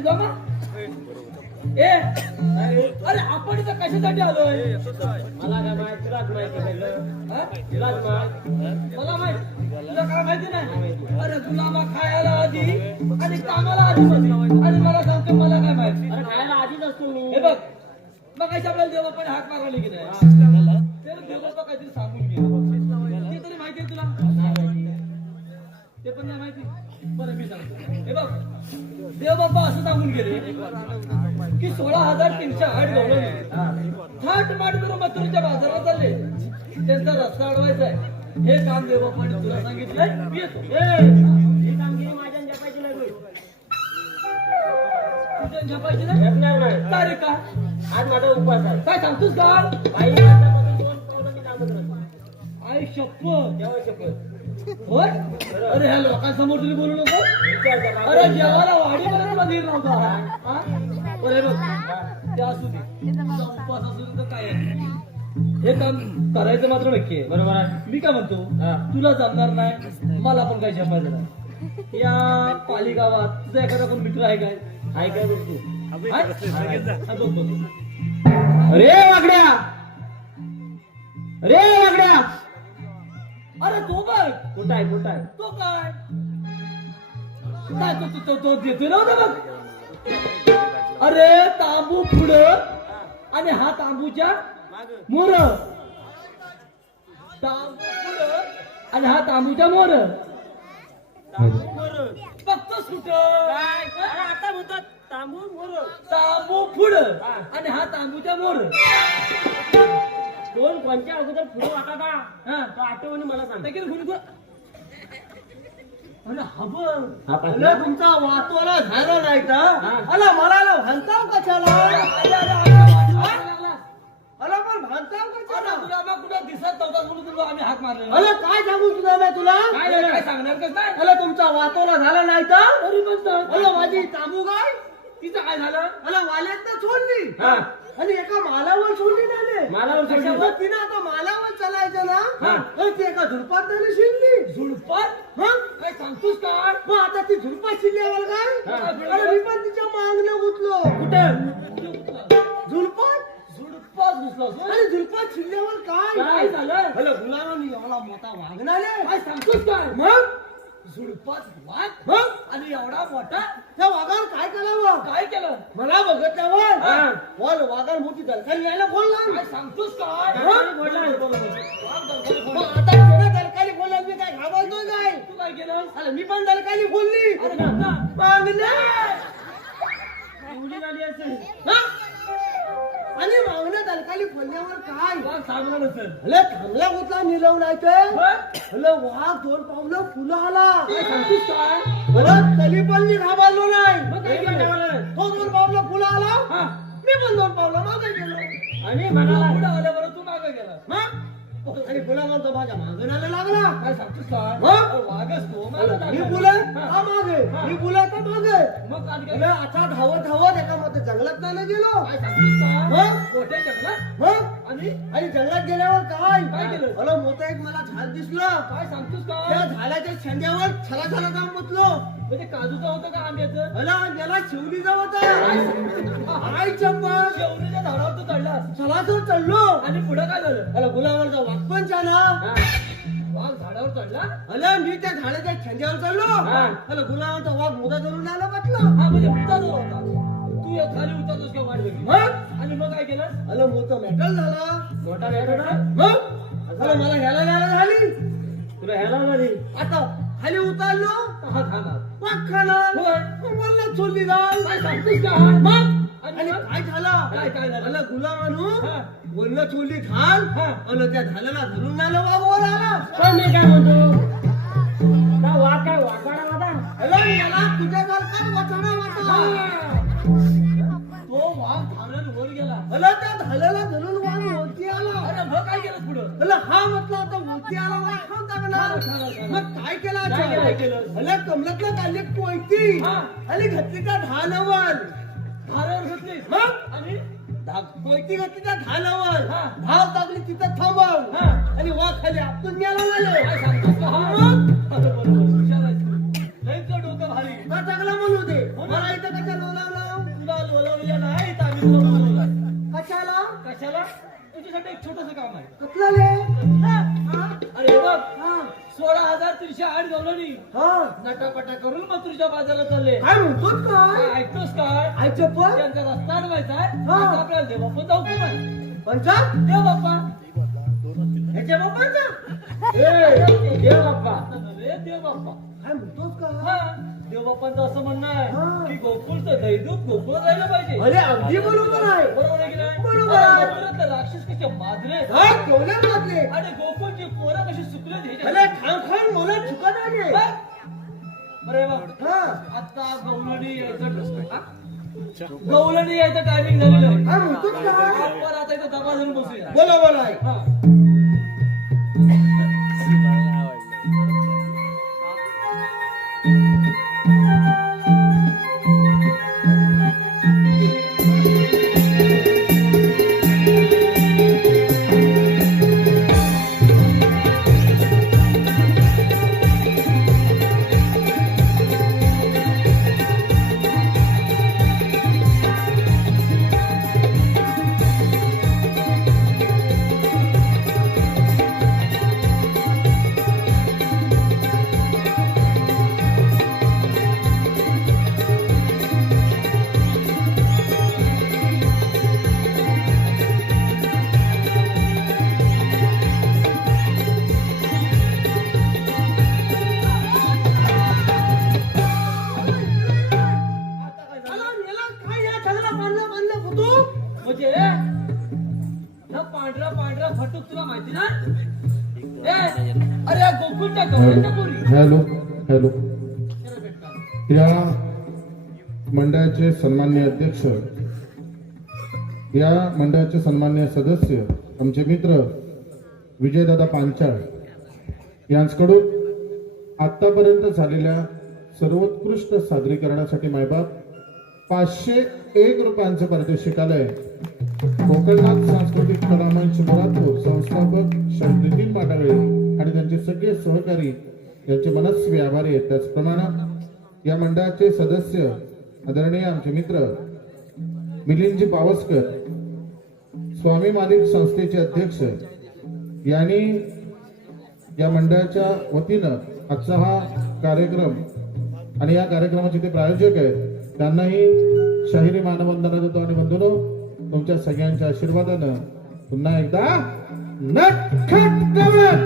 सुदामा ए अरे आपण इथं कशासाठी आलोय? मला काय माहित, तुलाच माहिती सगळं. हा? तुलाच माहित. मला माहित, तुला काय माहिती नाही? अरे गुलामा खायला आधी आणि कामाला आधी मध्ये. आणि मला सांगतो मला काय माहित? अरे खायला आधीच असतो मी. हे बघ मग आपल्याला देवबापाने हाक मारवली की नाही? त्याला देवबापा काहीतरी सांगून गेला ते तरी माहिती आहे तुला? ते पण नाही माहिती. बरं मी सांगतो. हे बघ देवबापा असं सांगून गेले की 16,308 गवळणी थाट माट करून मथुरेच्या बाजारात चालले. त्यांचा रस्ता अडवायचा आहे. हे काम देवबापाने तुला सांगितलंय. मी येतो. ही कामगिरी माझ्या जपायची नाही होईल. तुझ्या झपायची नाही? झेपणार नाही. तारीख का? आज माझा उपवास आहे. काय सांगतोस का? बाई माझ्यापासून 2 पावलं मी लांबच राहतो. आई शपथ. देवा शपथ. होय? अरे ह्या लोकांसमोर तुम्ही बोलू नको. विचार करा. अरे जेवायला वाडीपर्यंत तुला धीर नव्हता. हा? बरं हे बघ ते असू दे. तुझा उपवास असू दे तर काय आहे? हे काम करायचं मात्र नक्की आहे. बरोबर आहे. मी काय म्हणतो हा. तुला जमणार नाही, मला पण काही जमायचं नाही. या पालिगावात तुझा एखादा कोण मित्र आहे काय? आहे काय बघ तू. आहे? हा, बघ, बघ. अरे वागड्या, अरे वागड्या. अरे तो बघ कुठं आहे, कुठं आहे? तो काय काय तो देतोय ना होता बघ. अरे तांबू पुढं आणि हा तांबूच्या मोर. तांबू पुढं आणि हा तांबूच्या मोर. फक्त कुठं आता म्हणतात तांबू मोर. तांबू पुढं आणि हा तांबूच्या मोर. दोन कोणच्या अगोदर पुढे वाटा का? हा तो आठवणी मला सांग. लगेच गुणगुण. अरे हा बघ. हा पाहिजे. अरे तुमचा वातोला झाला नाही तर अला मला भांताव कशाला? अला पण भांताव कशाला? कुठं दिसत नव्हता म्हणून तुला आम्ही हाक मारले. अला काय सांगू तुला मी तुला? काय सांगणार कसं काय? अला तुमचा वातोला झाला नाही तर तरी पण अला माझी तांबू गाय तिचं काय झालं? अला वाल्यात तर सोडली हा. आणि एका मालावर सोडली नाही मालावर सोडली. मग तिने आता मालावर चालायचं हा. ना तर ती एका झुडपात त्याने शिरली. झुडपात हा काय सांगतोस काय? मग आता ती झुडपात शिरल्यावर काय? हा. अरे मी पण तिच्या मागणं गुतलो. कुठं? झुडपात झुडपात घुसलास होय? आणि झुडपात शिरल्यावर काय? काय झालं? अरे गुलाबाने एवढा मोठा वागणारे काय सांगतोस काय? मग झुडपात वाघ मग आणि एवढा मोठा त्या वाघावर काय करावं? काय केलं? मला बघितल्यावर हा. वाघावर मोठी दलकाली यायला बोलला. काय सांगतोस काय? दलकाली बोलला. वाघ दलकाली मग बोलला. आता त्यानं दलकाली बोलला मी काय घाबरतोय काय? तू काय केलं? अरे मी पण दलकाली बोलली. अरे ना मागण्या एवढी झाली असेल. हा? आणि मागण्या दलकाली बोलल्यावर काय? वाघ थांबला नसेल. अरे थांबला कुठला निलवलाय ते? होय? अरे वाघ 2 पावलं फुलं आला. काय सांगतोस काय? अरे तरी पण मी घाबरलो नाही. मग काय केलं? तो 2 पावलं फुलं आला. हा. मी पण 2 पावलं मागे गेलो. आणि तू म्हणाला पुढं आल्यावर तू मागं गेला. हा? आणि गुलाबाला तो माझ्या मागणाला लागला. काय सांगतोस काय? हा? अरे वाघच तो मागं मी लागला. बोला हा. हा मागे मी बोला तर मागे. मग काय अरे केलं? आता धावत धावत एका मध्ये जंगलात नाही गेलो. काय सांगतोस काय? मग? मोठ्या जंगलात मग आणि आणि जंगलात गेल्यावर काय काय केलं? अरे मोठं एक मला झाड दिसलं. काय सांगतोस त्या काय? झाडाच्या शेंड्यावर छला छला जाऊन बसलो. म्हणजे काजूचं होतं का आंब्याचं? अला त्याला शिवली जावत आई चंपा शेवटीच्या झाडावर तू चढलास चला तर चढलो. आणि पुढं काय झालं? अला गुलाबाचा वाघ पण छाना. वाघ झाडावर चढला. अला मी त्या झाडाच्या छेंड्यावर चढलो. हा. अला गुलाबाचा वाघ मुदा धरून आला बसला. हा म्हणजे उतारला होता. तू एक खाली उतरतोस का वाट बघी? मग आणि मग काय केलं? अला मोठं मेटल झाला. मोठा वेळ होता. मग अला मला ह्याला न्यायला झाली. तुला ह्याला झाली. आता खाली उतरलो. हा खाणार. वाघ खाणार. होय. मग मला सोडली जाल. काय सांगतोस काय? मग आणि आणि मग? काय झालं? काय झालं? अला गुलामानू हा. वरनं चोली घाल हा. आणि त्या झाल्याला धरून नाला वाघ आला. पण मी काय म्हणतो, का वाघ काय वाघाडा होता? अला मला तुझ्या सारखाच वाटाणा वाटा. तो वाघ धारण वर गेला. अला त्या झाल्याला धरून वाघ वरती आला. अरे मग काय केलं पुढं? अला हा म्हटलं आता वरती आला वाघ खाऊन टाकणार. मग काय केलं काय केलं? अला कमलातला काढली कोयती हा. आणि घातली त्या धानावर. धारावर घेतलीस. मग आणि कोयती घातली त्या धानावर. हा. धाव टाकली तिथं थांबव. हा. आणि वाघ खाली आपटून गेला मला. काय सांगतोस का? हा. अरे बरोबर हुशार आहेस तू. लयच डोकं भारी. चांगला म्हणू दे मला इथं कशा लोलावला अशी आड गवळणी हा नटापटा करून मथुरेच्या बाजारात चालले. काय म्हणतोस काय ऐकतोस काय? आयचं पण त्यांचा रस्ता अडवायचा आहे. हा. आता आपल्याला देवबाप्पा जाऊ की नाही? पंचा देव बाप्पा ह्याच्या बापाचा देव बाप्पा देव बाप्पा काय म्हणतोस का हा देवबाप्पांचं असं म्हणणं हा. आहे की गोकुळचं दैदूत गोकुळात राहिलं पाहिजे. अरे अगदी बरोबर आहे बरोबर आहे की नाही? बरोबर आहे. आणि मथुरेतले राक्षस कसे माजले काय केवढे मागले आणि गोकुळची पोरं कशी सुकले अरे खान खान मला चुकत आले बरे बा हा आता गवळणी यायचं टायमिंग झालेलं आहे. काय म्हणतोस काय आपण आता इथं दबा धरून बसूया. बोला बोला हा. काय या सगळं बांधलं होतो म्हणजे हा पांढरा पांढरा फटूक तुला माहिती ना? अरे गोकुळच्या गवळणीच्या पोरी. हॅलो हॅलो या मंडळाचे सन्माननीय अध्यक्ष, या मंडळाचे सन्माननीय सदस्य, आमचे मित्र विजयदादा पांचाळ यांच्याकडून आतापर्यंत झालेल्या सर्वोत्कृष्ट सादरीकरणासाठी मायबाप 501 रुपयांचं पारितोषिक आलंय. कोकणनाथ सांस्कृतिक कलामंच मुरादपूर संस्थापक श्री नितीन पाटाळे आणि त्यांचे सगळे सहकारी यांचे मनस्वी आभारी आहेत. त्याचप्रमाणे या मंडळाचे सदस्य आदरणीय आमचे मित्र मिलिंदजी पावसकर, स्वामी मालिक संस्थेचे अध्यक्ष यांनी या मंडळाच्या वतीनं आजचा हा कार्यक्रम आणि या कार्यक्रमाचे ते प्रायोजक आहेत त्यांनाही शाहिरी मानवंदना देतो. आणि बंधूंनो, तुमच्या सगळ्यांच्या आशीर्वादानं पुन्हा एकदा नटखट गवळण.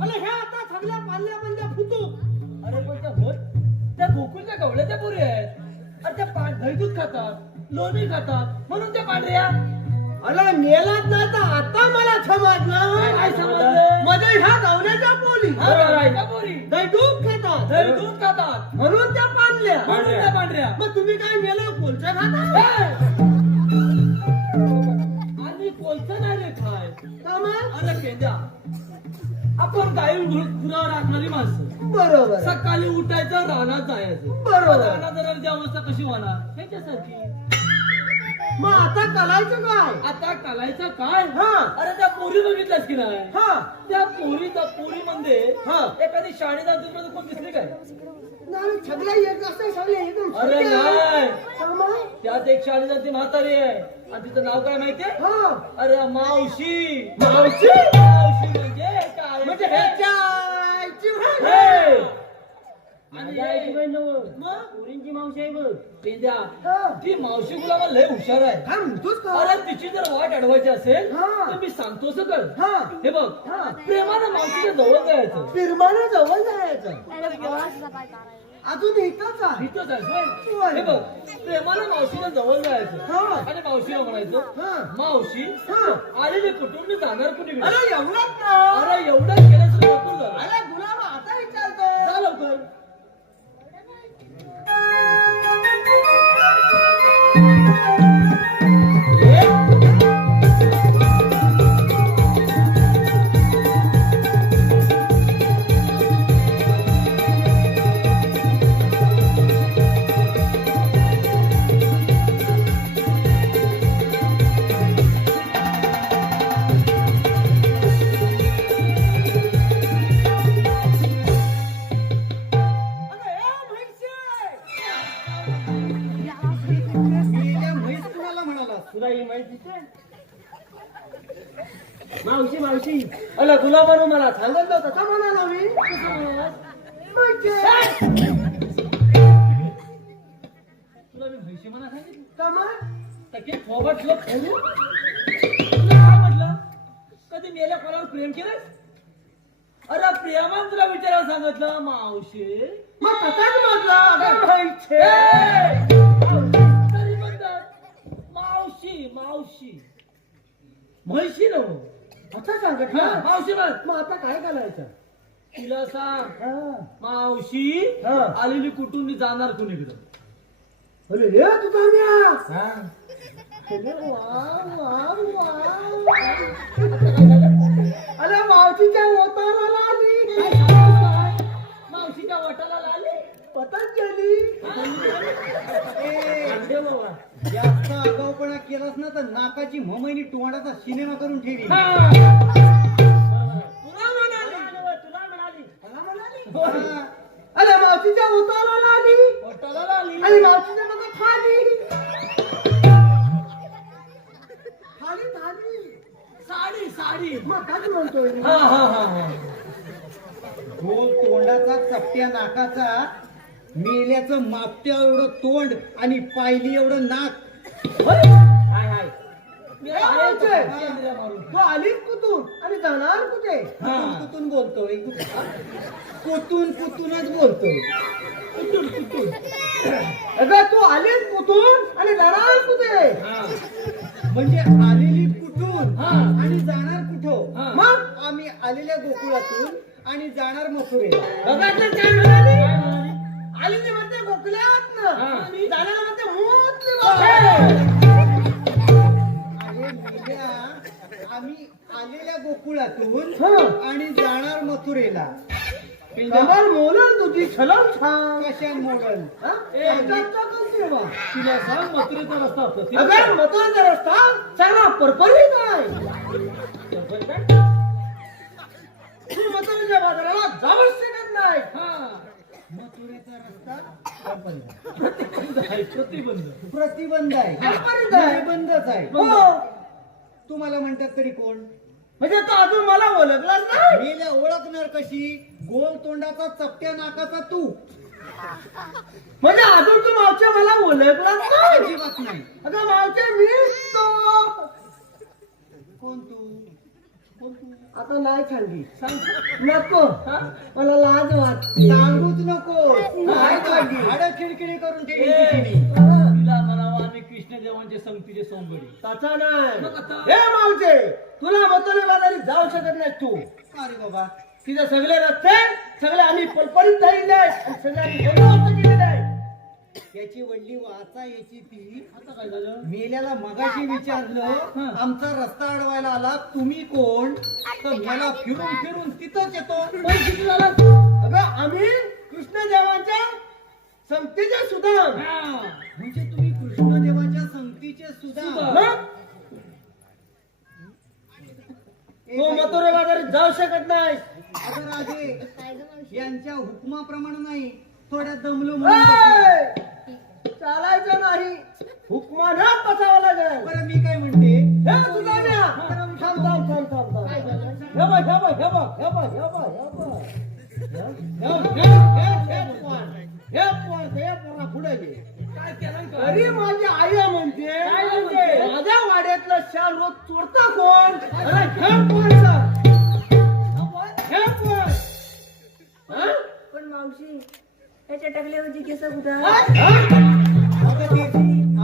अरे ह्या आता सगळ्या पाल्या फुटू अरे पण त्या गोकुळच्या गवळ्याच्या पोरी आहेत. अरे त्या दैदूत खातात, लोणी खातात, म्हणून त्या पांढऱ्या. अरे मेलाच नाही तर आता मला समजलं काय समजलं? मध्ये ह्या गावण्याच्या पोली हा, गवळ्याच्या पोरी दैदूत खातात दैदूत खातात, म्हणून त्या पाणल्या म्हणून त्या पांढऱ्या. मग तुम्ही काय मेलं कोलच्या खाता आणि कोलचं नाही रे खाय. का मग? अरे केंद्या, आपण गाई गुरावर राखणारी माणसं. बरोबर सकाळी उठायचं, रानात जायचं. बरोबर. रानात जाणारी अवस्था कशी होणार? ह्याच्यासारखी. मग आता करायचं काय आता कालायचं काय? हा अरे त्या पोरी बघितल्यास की नाही? हा त्या पोरी मध्ये हा. एखादी शाळेत जाते कोण दिसली काय? नाही, सगळ्या एक असं सगळे एकदम अरे छोटे आहे. नाही, का मग? त्यात एक शाळेत जाते म्हातारी आहे आणि तिचं नाव काय माहितीये? हा अरे मावशी. मावशी? मावशी म्हणजे काय? म्हणजे ह्याच्या आईची बहीण. हे. आणि माझ्या आईची बहीण नव्हं. मग? पोरींची मावशी आहे बघ. पेंद्या, हा. ती मावशी गुलाबा लय हुशार आहे. काय म्हणतोस का अरे तिची जर वाट अडवायची असेल हा. तर मी सांगतो असं कर. हा. हे बघ, हा. प्रेमानं मावशीच्या जवळ जायचं. फिरमानं जवळ जायचं अजून इथंच आहे इथंच आहेस होय? होय. हे बघ, प्रेमानं मावशीच्या जवळ जायचं हा. आणि मावशीला म्हणायचं, हा. मावशी हा. आलेली कुठून मी जाणार कुठे? अरे एवढंच ना अरे एवढं केलं तर भरपूर झालं. अरे गुलाब आता विचारतो जा लवकर. मावशी मावशी अला तुला म्हणून मला सांगत नव्हतं का म्हणाला मी तुला मी म्हैशी म्हणा सांगितलं का मग टके फोबट लोक फोडू तुला काय म्हटलं कधी मेल्या कोणावर प्रेम केलंस अरे प्रेमान तुला विचारायला सांगितलं मावशी मग कसाच म्हटलं तरी म्हणतात मावशी मावशी म्हैशी न आता सांगत ना मावशी मग आता काय घालायचं तिला सांग मावशी आलेली कुठून जाणार कुणीकडं अरे हे तू जाऊया अरे मावशीच्या ओटाला आली मावशीच्या ओटाला आली पतंजली जास्त आगाऊपणा केलास ना तर नाकाची ममईनी तोंडाचा सिनेमा करून ठेवी अरे मावशीच्या ओटाला आली आणि मावशीच्या मग खाली खाली खाली साडी साडी मग काय म्हणतोय गोल तोंडाचा चपट्या नाकाचा मेल्याचं मापट्या एवढं तोंड आणि पायली एवढं नाक तू आलीस कुठून आणि जाणार कुठे कुठून बोलतोय कुठूनच बोलतोय अगं तू आलीस कुठून आणि जाणार कुठे म्हणजे आलेली कुठून आणि जाणार कुठं मग आम्ही आलेल्या गोकुळातून आणि जाणार मथुरे बघायचं काय म्हणाली आली ते म्हणते गोकुळात जाणारा म्हणते आम्ही आलेल्या गोकुळातून आणि जाणार मथुरेला कमाल मोलन तुझी छलम छान कशा मॉडल तुला सांग मथुरेचा रस्ता अगं मथुरेचा रस्ता चांगला परपरीत आहे तू मथुरेच्या बाजाराला जाऊच शकत नाही मथुरेचा रस्ता प्रतिबंध प्रतिबंध आहे परपरीत आहे बंदच आहे हो तुम्हाला म्हणतात तरी कोण म्हणजे तो अजून मला ओळखलाच नाही मेल्या ओळखणार कशी गोल तोंडाचा चपट्या नाकाचा तू म्हणजे अजून तू मावच्या मला ओळखलाच नाही अजिबात नाही अगं मावच्या मीच तो कोण तू आता नाही सांगी नको मला लाज वाटते सांगूच नको नाही सांगी. हाडं खिडखिडी करून ठेवी तुला मला वाणी कृष्णदेवांचे संगतीचे सोंगडी तसा नाही हे मावचे तुला मथुरे बाजारी जाऊ शकत नाही तू अरे बाबा तिथे सगळे रस्ते सगळे आम्ही पलपरीत जाईल सगळे आम्ही बंदोबस्त केलेले आहे याची वडली वाचा याची ती आता काय झालं मेल्याला मगाशी विचारलं आमचा रस्ता अडवायला आला तुम्ही कोण तर मला फिरून फिरून तिथंच येतो पण किती झालं अगं आम्ही कृष्णदेवांच्या संगतीचे सुदाम म्हणजे तुम्ही कृष्णदेवाच्या संगतीचे सुद्धा मग तो मथुरे बाजारात जाऊ शकत नाही अगं राजे यांच्या हुकमाप्रमाणे नाही थोड्या दमलो म्हणून बसलो. ए! चालायचं नाही हुकमानात बसावं लागेल बरं मी काय म्हणते हे तुझा म्या. थांब थांब थांब थांब थांब हे बघ हे बघ हे बघ हे बघ हे बघ हे बघ हे पोरा पुढे घे अरे माझी आई म्हणते माझ्या वाड्यातलं शाल रोज चोरता कोण अरे हे कोण हे कोण पण मावशी याच्या टाकल्यावरची केस कुठं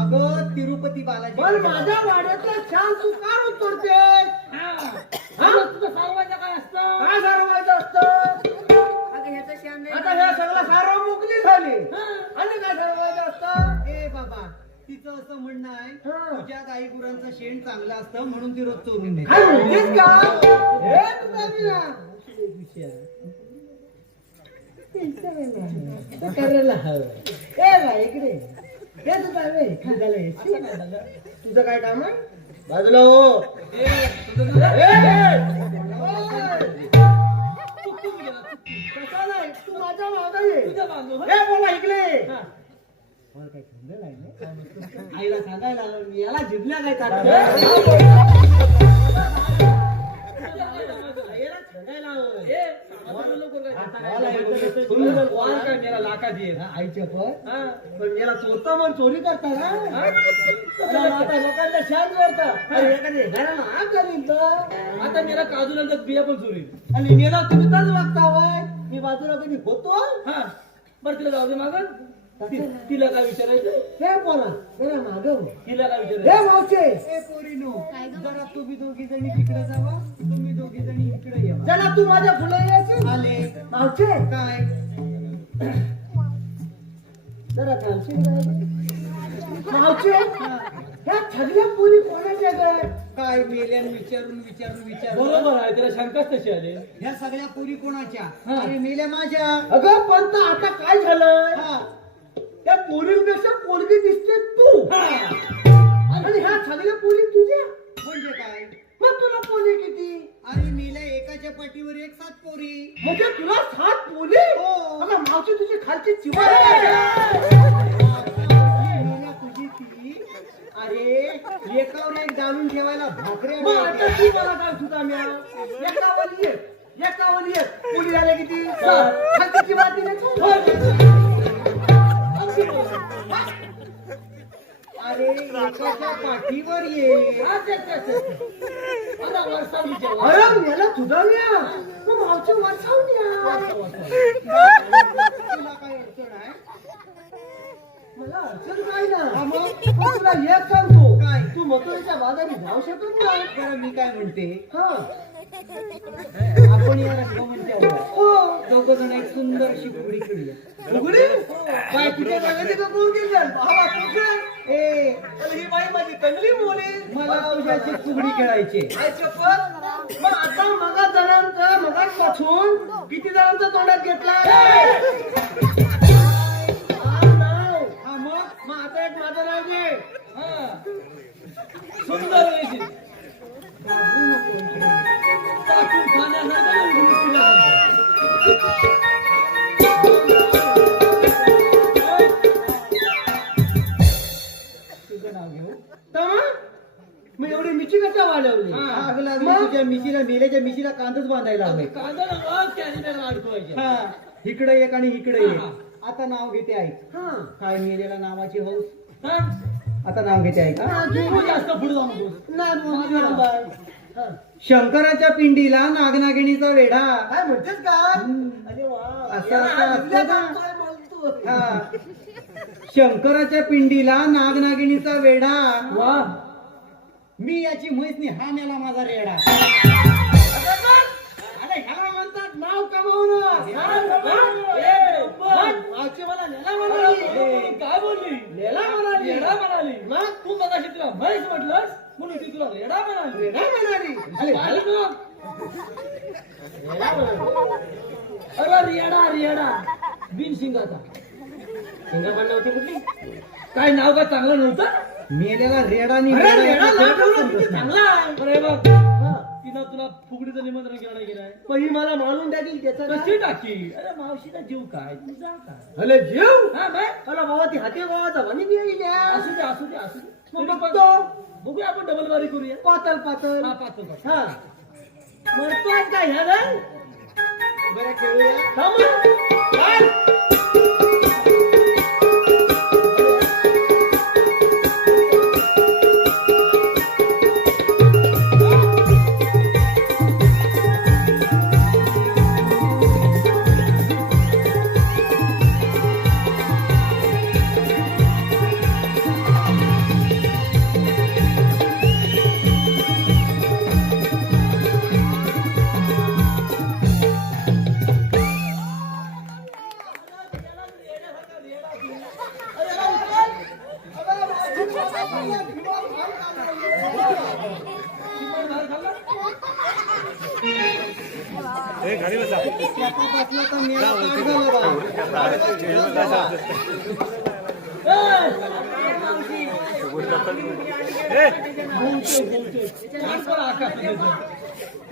अगं तिरुपती बालाजी पण माझ्या वाड्यातलं शाल तू का रोज चोरते तुझं सारवायचं काय असतं काय सारवायचं असतं अगं ह्याचा श्याम नाही आता हे सगळं सारव मोकळी झाली आणि काय ठरवायचं असतं ए बाबा तिचं असं म्हणणं आहे तुझ्या गाई गुरांचं शेण चांगलं असतं म्हणून ती रोज चोरून नेते. काय म्हणतेस का हे तुझा मिया. करायला हवं ए बाई इकडे हे तुझा वे तुझं काय काम आहे बाजूला हो कसा नाही तू माझ्या मागे ये. ए बोला इकडे मला काय थंड लागलं आईला सांगायला लागलं मी याला जिबल्या काय काढतो तुम्ही मग वाल काय मेला लाखाची आहे. आईच्या पण हा. पण याला चोरता मग चोरी करता ना आता लोकांना शांत करता एखाद्या घराला आग घालीन तर आता मेला काजू नंतर बिया पण चोरी. आणि मेला तुम्ही तर वागता वाय मी बाजूला कधी होतो हा बरं तिला जाऊ दे मागं. तिला काय विचारायचं हे बोला जरा मागव तिला काय हे विचारायचं मावशे ए पोरीनो जरा तुम्ही दोघी जणी तिकडे जावा तुम्ही दोघी जणी इकडे या चला तू माझ्या फुलं यायची आले मावशे काय जरा खालची मावशे ह्या सगळ्या पुरी कोणाच्या काय काय मेल्यान विचारून बरोबर आहे तिला शंकाच तशी आली. ह्या सगळ्या पोरी कोणाच्या अरे मेल्या माझ्या अगं पण तर आता काय झालंय हा त्या पोरीपेक्षा पोरगी दिसते तू आणि ह्या सगळ्या पोरी तुझ्या म्हणजे काय मग तुला पोरी किती अरे मेल्या एकाच्या पाठीवर एक 7 पोरी म्हणजे तुला 7 पोरी हो. अगं मावशी तुझी खालची चिवा मेल्या तुझी ती अरे एकावर एक जाणून ठेवायला भाकऱ्या मग आता मिळाल्या. तू मला काय सुद्धा मिळा एकावली एक पोरी झाल्या किती 7 खालची चिवा तिने अरे एकाच्या पाठीवर ये अरे याला तुझा मिळा मग मावशी वाचावून या तुला काय अडचण आहे मला अडचण काय ना हा मग? पण तुला एक सांगतो काय? तू मथुरेच्या बाजारी जाऊ शकत नाही बरं मी काय म्हणते हा आपण या रंगमंचावर हो दोघ जण एक सुंदर अशी फुगडी खेळूया उघडी काय तुझ्या जगाची का कोण गेली बाबा तुझे ए अरे ही बाई माझी कंगली मोली मला तुझ्याशी फुगडी खेळायची काय चप्पल मग आता मगा जणांचा मगाच पासून किती जणांचा तोंडात घेतला हा मग आता एक माझं नाव घे सुंदर वेशी टाकून खाण्यासारखं उघडून फिरायचं. तुझं नाव घेऊ तर मग एवढी मिची कशा वाढवली आग लागली तुझ्या मिशीला मेल्याच्या मिशीला कांदच बांधायला लागले कांदा ना कॅरीबॅग अडकवायचे. हा इकडे एक आणि इकडे एक आता नाव घेते ऐक हा काय मेलेला नावाची हौस हा? आता नाव घेते ऐक हा? तू जास्त पुढे जाऊ नकोस. नाही बाय शंकराच्या पिंडीला नागनागिणीचा वेढा काय म्हणतेस का अरे वा असं याला असं दिल्या असतं ना? जातोय बोलतो. हा शंकराच्या पिंडीला नागनागिणीचा वेढा वा मी याची म्हैसनी हा मेला माझा रेडा अरे ह्याला म्हणतात नाव कमावणं मावशी मला नेला म्हणाली काय बोलली नेला म्हणाली रेडा म्हणाली. मग तू मगाशी तुला म्हैस म्हटलंस म्हणून ती तुला रेडा म्हणाली. नेला म्हणाली काय मग? अरे रेडा रेडा बिन शिंगाचा सिंगापण नव्हती कुठली काय नाव का चांगलं नव्हतं. मेलेला रेडानी अरे रेडा नाव ठेवलं किती चांगला आहे अरे बघ हा. तिनं तुला फुगडीचं निमंत्रण केलं गेलाय पण ही मला मानून द्यायची त्याचा काय? कशी टाकी. अरे मावशीचा जीव काय तुझा काय अरे जीव हा बाय अरे बाबा ती हाती गावाचा वनी बी येईल असू दे असू दे असू दे. मग बघतो बघूया आपण डबल बारी करूया. पातळ पातळ हा पाच पाच. हा मरतोय काय ह्या नाही बरं खेळूया थांब काय त्याच्यात असलं तर मेला काढ झालं बा.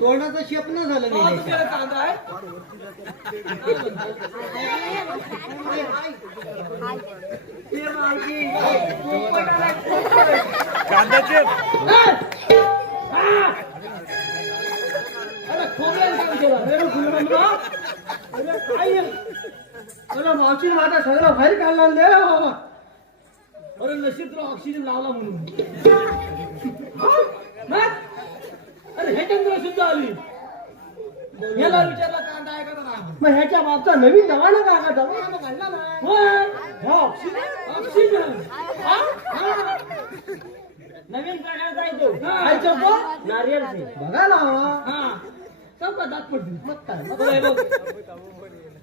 तोंडाचं शेपण झालं मेल्याच्या. कांदा आहे अरे खोबऱ्याला काम केलं. रेडू फुलं म्हणलं. अरे काय मला मावशीने माझा सगळा बाहेर काढला आणि दे रे बाबा. अरे नशीब तुला ऑक्सिजन लावला म्हणून. मग? अरे हे चंद्र सुद्धा आली. याला विचारला कांदा आहे का नाही. मग ह्याच्या बाबचा नवीन जमाना का का जमाना काढला ना. ऑक्सिजन हा? हा. नवीन प्रकारचा आहे तो. काय चप्पल? नारियल बघा ना. हा चप्पल दात पडतील. मग काय मग काय बघ.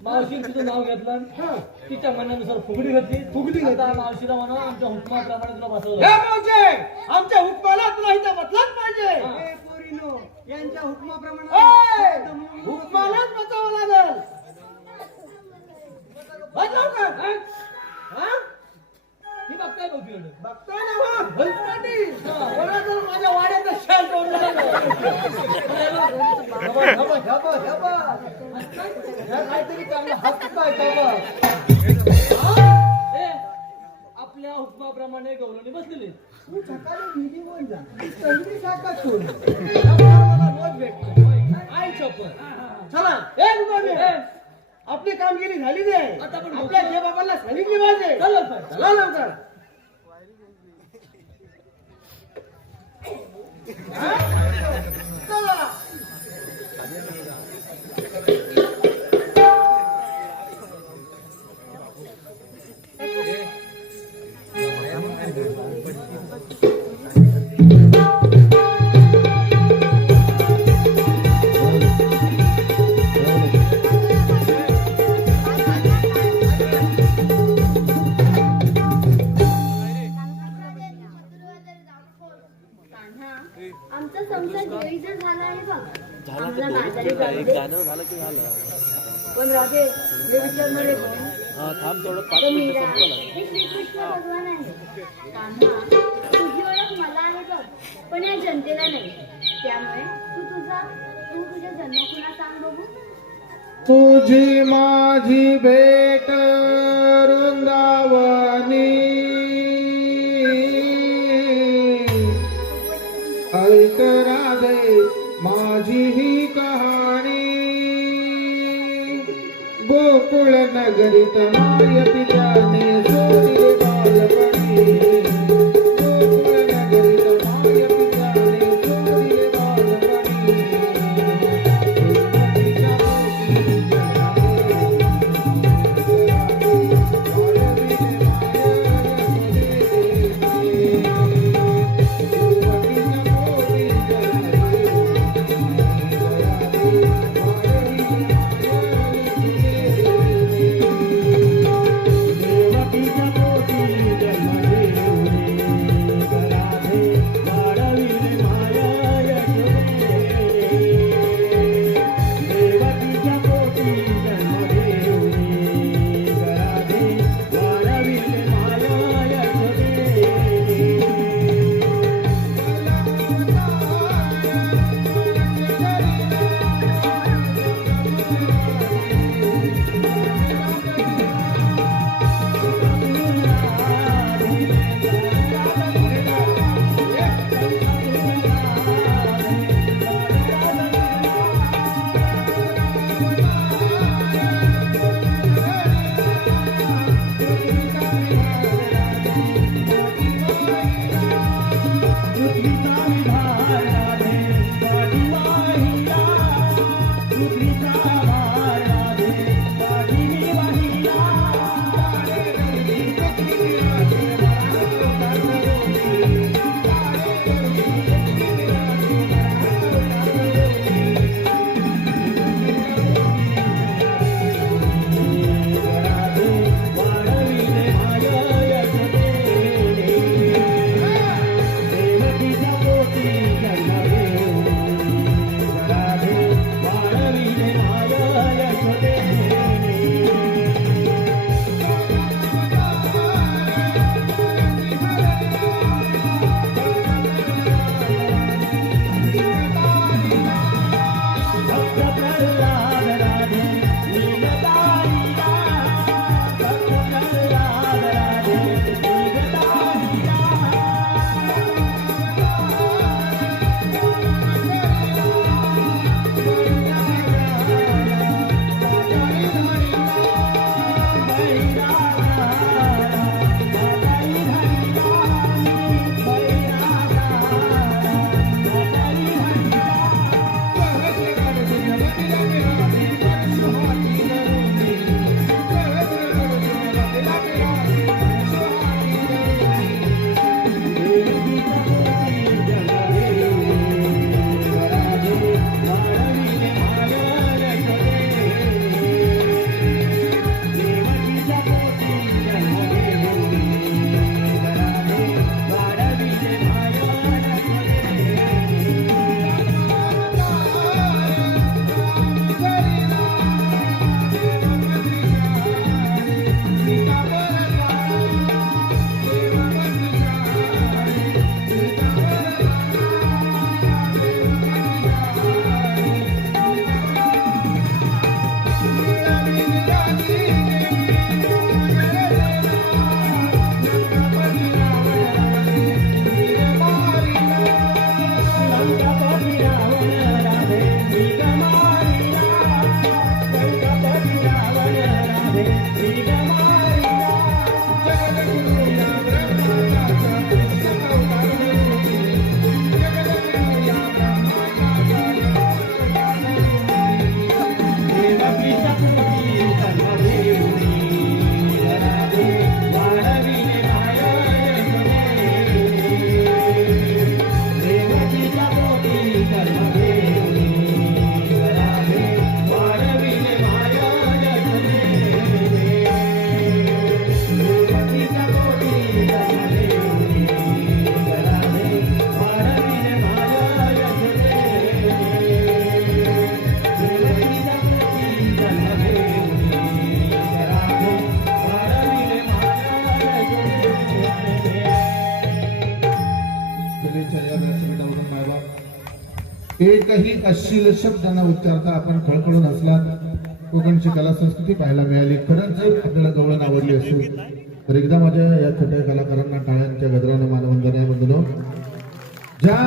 मावशी तुझं नाव घेतलं तिच्या म्हणण्यानुसार फुगडी घातली आता मावशीला म्हणा आमच्या हुकमाप्रमाणे तुला बसवलं. आमच्या हुकमाला तुला इथं बसलाच पाहिजे. ए, पोरीनो, यांच्या हुकमाप्रमाणे हुकमालाच बसावं लागल. बदलाव का? हा? ही बघताय बघताय ना बघ. माझ्या वाड्याचा शाल काहीतरी चांगला हक्क आपल्या हुकमाप्रमाणे गौरवने बसलेले. तू सकाळी विधी बोल जा. संधी सारखा सोड. मला रोज भेटतो. आई चप्पल. चला एक दोन आपली कामगिरी झालेली आहे. आपल्या जे बाबांना सांगितली पाहिजे. चला लवकर. चला. कान्हा, आमचा संसार जोईचा झाला आहे बघ. आम्हाला बाजारी जाऊ दे. पण राधे हे विचारणारे कोण? तो मीरा हे श्रीकृष्ण भगवान आहे. कान्हा, तुझी ओळख मला आहे बघ, पण या जनतेला नाही. त्यामुळे तू तुझ्या जन्मखुणा सांग बघू. तुझी माझी भेट वृंदावनी ऐक राधे माझी ही कहाणी गोकुळ नगरीत माय पित्याने सोडिले बालपणी गोकुळ नगरीत माय पित्याने सोडिले बालपणी एकही अश्लील शब्द न उच्चारता आपण खळखळून हसलात. कोकणची कला संस्कृती पाहायला मिळाली. खरंच जर आपल्याला गवळण आवडली असेल तर एकदा माझ्या या छोट्या कलाकारांना टाळ्यांच्या गजरानं मानवंदना बंधनो. ज्या